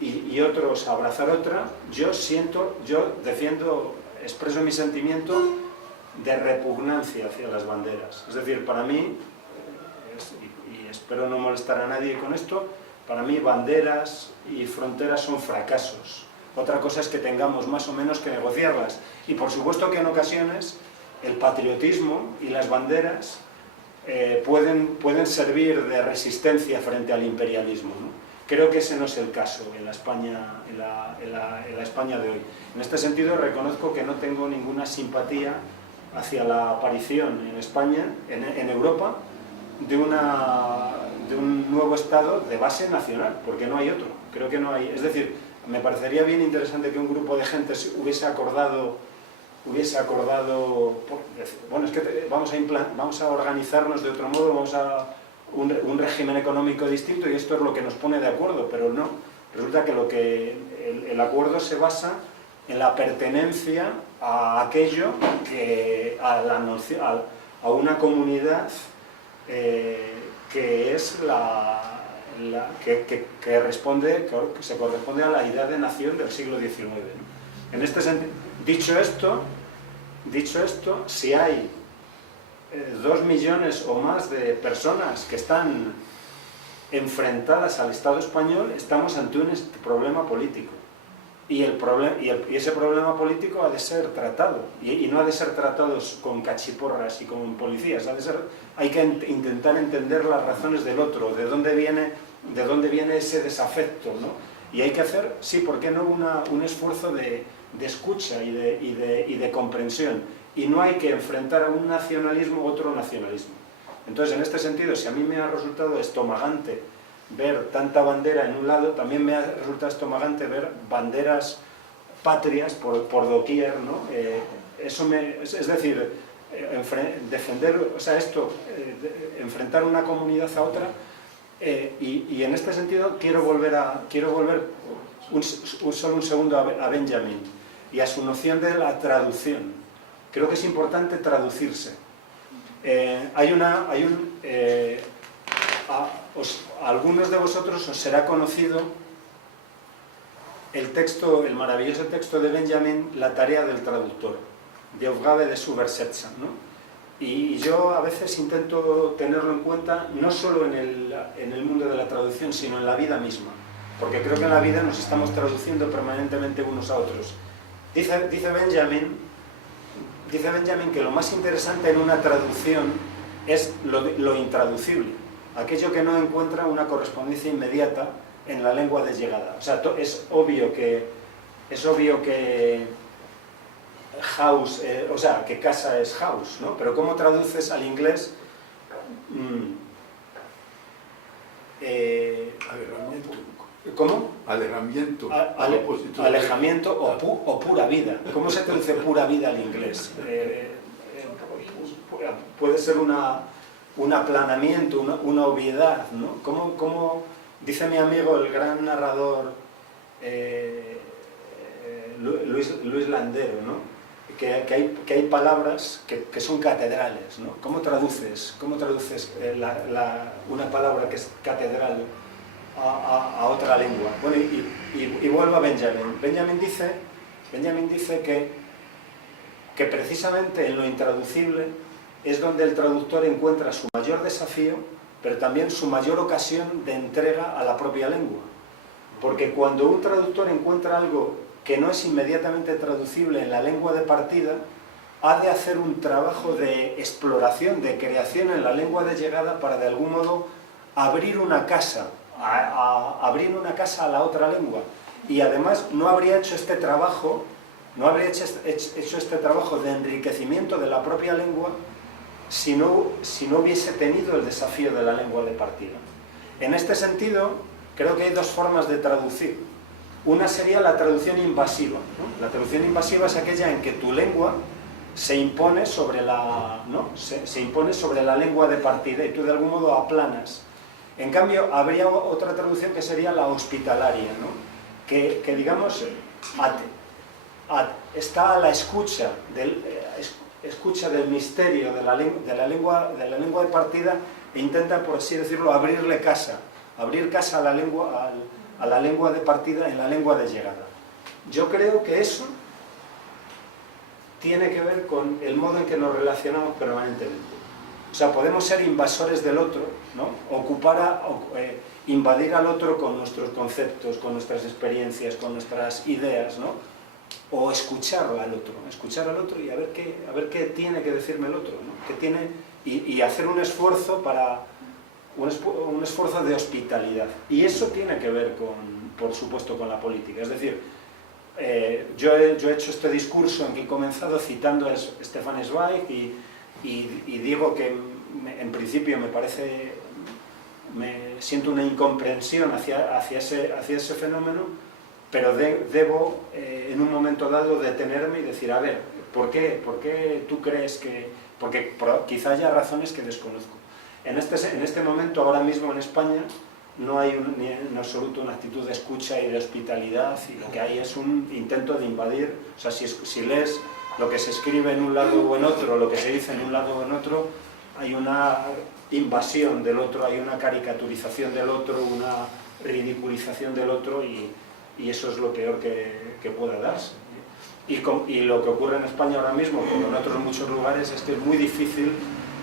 y otros a abrazar otra, yo expreso mi sentimiento de repugnancia hacia las banderas. Es decir, para mí, y espero no molestar a nadie con esto, para mí banderas y fronteras son fracasos. Otra cosa es que tengamos más o menos que negociarlas. Y por supuesto que en ocasiones el patriotismo y las banderas pueden servir de resistencia frente al imperialismo, ¿no? Creo que ese no es el caso en la España de hoy. En este sentido reconozco que no tengo ninguna simpatía hacia la aparición en España, en Europa, de un nuevo Estado de base nacional, porque no hay otro. Creo que no hay. Es decir, me parecería bien interesante que un grupo de gente hubiese acordado, bueno, es que vamos a organizarnos de otro modo, vamos a un régimen económico distinto y esto es lo que nos pone de acuerdo, pero no. Resulta que el acuerdo se basa en la pertenencia a aquello a una comunidad que es que se corresponde a la idea de nación del siglo XIX. En este sentido, dicho esto, si hay 2 millones o más de personas que están enfrentadas al Estado español, estamos ante un problema político. Y ese problema político ha de ser tratado, y no ha de ser tratado con cachiporras y con policías, hay que intentar entender las razones del otro, de dónde viene ese desafecto, ¿no? Y hay que hacer, sí, ¿por qué no un esfuerzo de escucha y de comprensión? Y no hay que enfrentar a un nacionalismo a otro nacionalismo. Entonces, en este sentido, si a mí me ha resultado estomagante ver tanta bandera en un lado, también me ha resultado estomagante ver banderas patrias por doquier, ¿no? Es decir, defender, o sea, enfrentar una comunidad a otra, y en este sentido quiero volver solo un segundo a Benjamin y a su noción de la traducción. Creo que es importante traducirse. A algunos de vosotros os será conocido el maravilloso texto de Benjamin, La tarea del traductor, de Aufgabe des Übersetzers, ¿no? Y yo a veces intento tenerlo en cuenta no solo en el mundo de la traducción, sino en la vida misma, porque creo que en la vida nos estamos traduciendo permanentemente unos a otros. Dice Benjamin que lo más interesante en una traducción es lo intraducible, aquello que no encuentra una correspondencia inmediata en la lengua de llegada. O sea, es obvio que house, o sea, que casa es house, ¿no? Pero ¿cómo traduces al inglés? Alejamiento. ¿Cómo? Alejamiento. Alejamiento o pura vida. ¿Cómo se traduce pura vida al inglés? Puede ser un aplanamiento, una obviedad, ¿no? ¿Cómo dice mi amigo, el gran narrador Luis Landero, ¿no? que hay palabras que son catedrales, ¿no? ¿Cómo traduces una palabra que es catedral a otra lengua? Bueno, y vuelvo a Benjamin. Benjamin dice que precisamente en lo intraducible es donde el traductor encuentra su mayor desafío, pero también su mayor ocasión de entrega a la propia lengua. Porque cuando un traductor encuentra algo que no es inmediatamente traducible en la lengua de partida, ha de hacer un trabajo de exploración, de creación en la lengua de llegada para de algún modo abrir una casa, abrir una casa a la otra lengua. Y además no habría hecho este trabajo, hecho este trabajo de enriquecimiento de la propia lengua si no hubiese tenido el desafío de la lengua de partida. En este sentido, creo que hay dos formas de traducir. Una sería la traducción invasiva, ¿no? La traducción invasiva es aquella en que tu lengua se impone sobre se impone sobre la lengua de partida y tú de algún modo aplanas. En cambio, habría otra traducción que sería la hospitalaria, ¿no? Que digamos, está a la escucha del misterio de la lengua de partida e intenta, por así decirlo, abrir casa a la lengua de partida en la lengua de llegada. Yo creo que eso tiene que ver con el modo en que nos relacionamos permanentemente. O sea, podemos ser invasores del otro, ¿no? Invadir al otro con nuestros conceptos, con nuestras experiencias, con nuestras ideas, ¿no? O escuchar al otro y a ver qué tiene que decirme el otro, ¿no? ¿Qué tiene? Y hacer un esfuerzo un esfuerzo de hospitalidad. Y eso tiene que ver, por supuesto, con la política. Es decir, yo he hecho este discurso en que he comenzado citando a Stefan Zweig y digo que en principio siento una incomprensión hacia ese fenómeno, pero debo en un momento dado detenerme y decir, a ver, ¿por qué tú crees que...? Porque quizá haya razones que desconozco. En este momento, ahora mismo en España, no hay en absoluto una actitud de escucha y de hospitalidad, y lo que hay es un intento de invadir. O sea, si lees lo que se escribe en un lado o en otro, lo que se dice en un lado o en otro, hay una invasión del otro, hay una caricaturización del otro, una ridiculización del otro, y eso es lo peor que pueda darse. Y lo que ocurre en España ahora mismo, como en otros muchos lugares, es que es muy difícil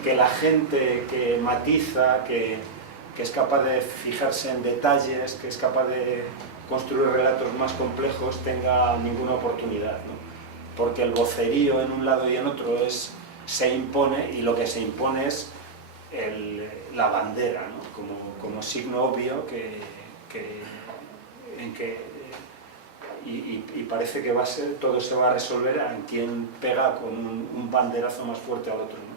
que la gente que matiza, que es capaz de fijarse en detalles, que es capaz de construir relatos más complejos, tenga ninguna oportunidad, ¿no? Porque el vocerío en un lado y en otro se impone, y lo que se impone es la bandera, ¿no? como signo obvio y parece que todo se va a resolver en quien pega con un banderazo más fuerte al otro, ¿no?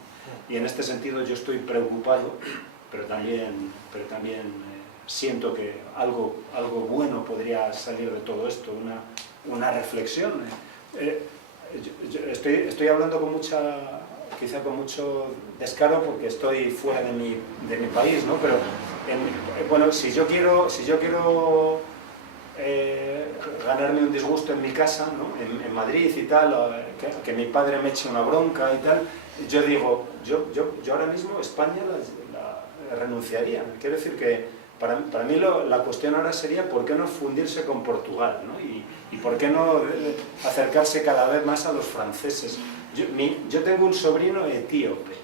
Y en este sentido yo estoy preocupado, pero también siento que algo bueno podría salir de todo esto, una reflexión. Estoy hablando quizá con mucho descaro, porque estoy fuera de mi país, ¿no? Pero bueno, si yo quiero ganarme un disgusto en mi casa, ¿no? en Madrid y tal, que mi padre me eche una bronca y tal, yo digo, yo ahora mismo España la renunciaría. Quiero decir que para mí la cuestión ahora sería por qué no fundirse con Portugal, ¿no? Y por qué no acercarse cada vez más a los franceses. Yo tengo un sobrino etíope,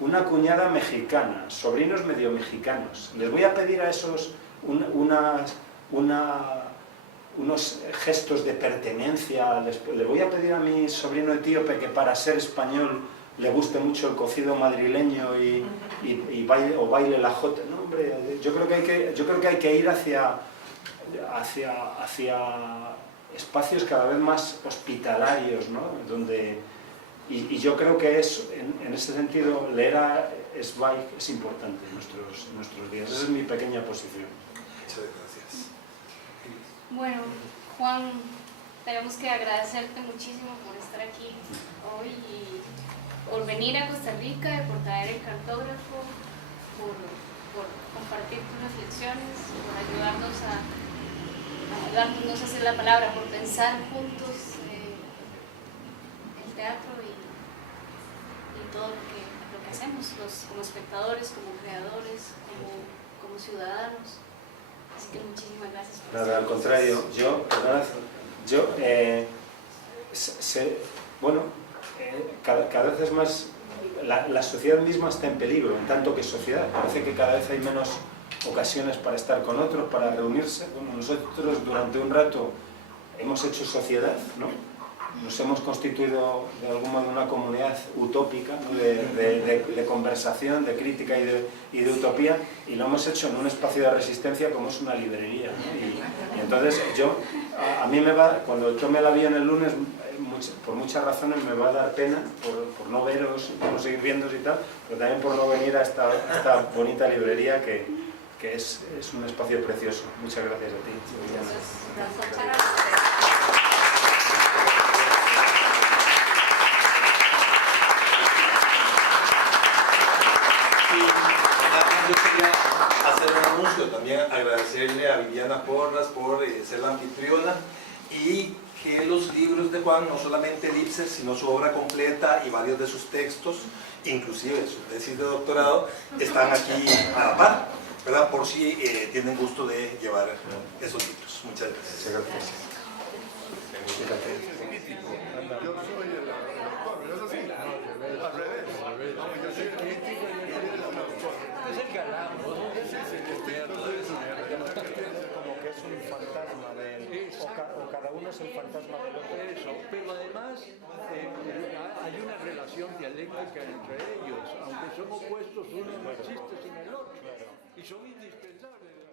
una cuñada mexicana, sobrinos medio mexicanos. Les voy a pedir a esos unos gestos de pertenencia. Le voy a pedir a mi sobrino etíope que para ser español le guste mucho el cocido madrileño y baile la jota. No, hombre, yo creo que hay que ir hacia hacia espacios cada vez más hospitalarios, ¿no? Y yo creo que en ese sentido leer a Zweig es importante en nuestros días. Esa es mi pequeña posición. Muchas gracias. Bueno, Juan, tenemos que agradecerte muchísimo por estar aquí hoy y por venir a Costa Rica, por traer el cartógrafo, por compartir tus reflexiones, por ayudarnos no sé si es la palabra, por pensar juntos el teatro y todo lo que hacemos, como espectadores, como creadores, como ciudadanos. Así que muchísimas gracias por Nada, al contrario, cada vez es más, la sociedad misma está en peligro, en tanto que sociedad. Parece que cada vez hay menos ocasiones para estar con otros, para reunirse. Bueno, nosotros durante un rato hemos hecho sociedad, ¿no? Nos hemos constituido de algún modo una comunidad utópica, ¿no? de conversación, de crítica y de utopía, y lo hemos hecho en un espacio de resistencia como es una librería, ¿no? Y entonces a mí cuando tome el avión el lunes, por muchas razones me va a dar pena por no veros, por no seguir viéndoos y tal, pero también por no venir a esta bonita librería que es un espacio precioso. Muchas gracias a ti, Viviana. Yo quería hacer un anuncio, también agradecerle a Viviana Porras por ser la anfitriona y que los libros de Juan, no solamente Elipse, sino su obra completa y varios de sus textos, inclusive su tesis de doctorado, están aquí a la par, ¿verdad? Por si tienen gusto de llevar esos libros. Muchas gracias. Yo soy el autor, ¿no es así? Al revés. Yo soy el crítico y él es el autor. Es el galán, ¿no? Como que es un fantasma o cada uno es el fantasma del otro. Eso, pero además hay una relación dialéctica entre ellos, aunque son opuestos, uno no existe sin el otro, y son indispensables.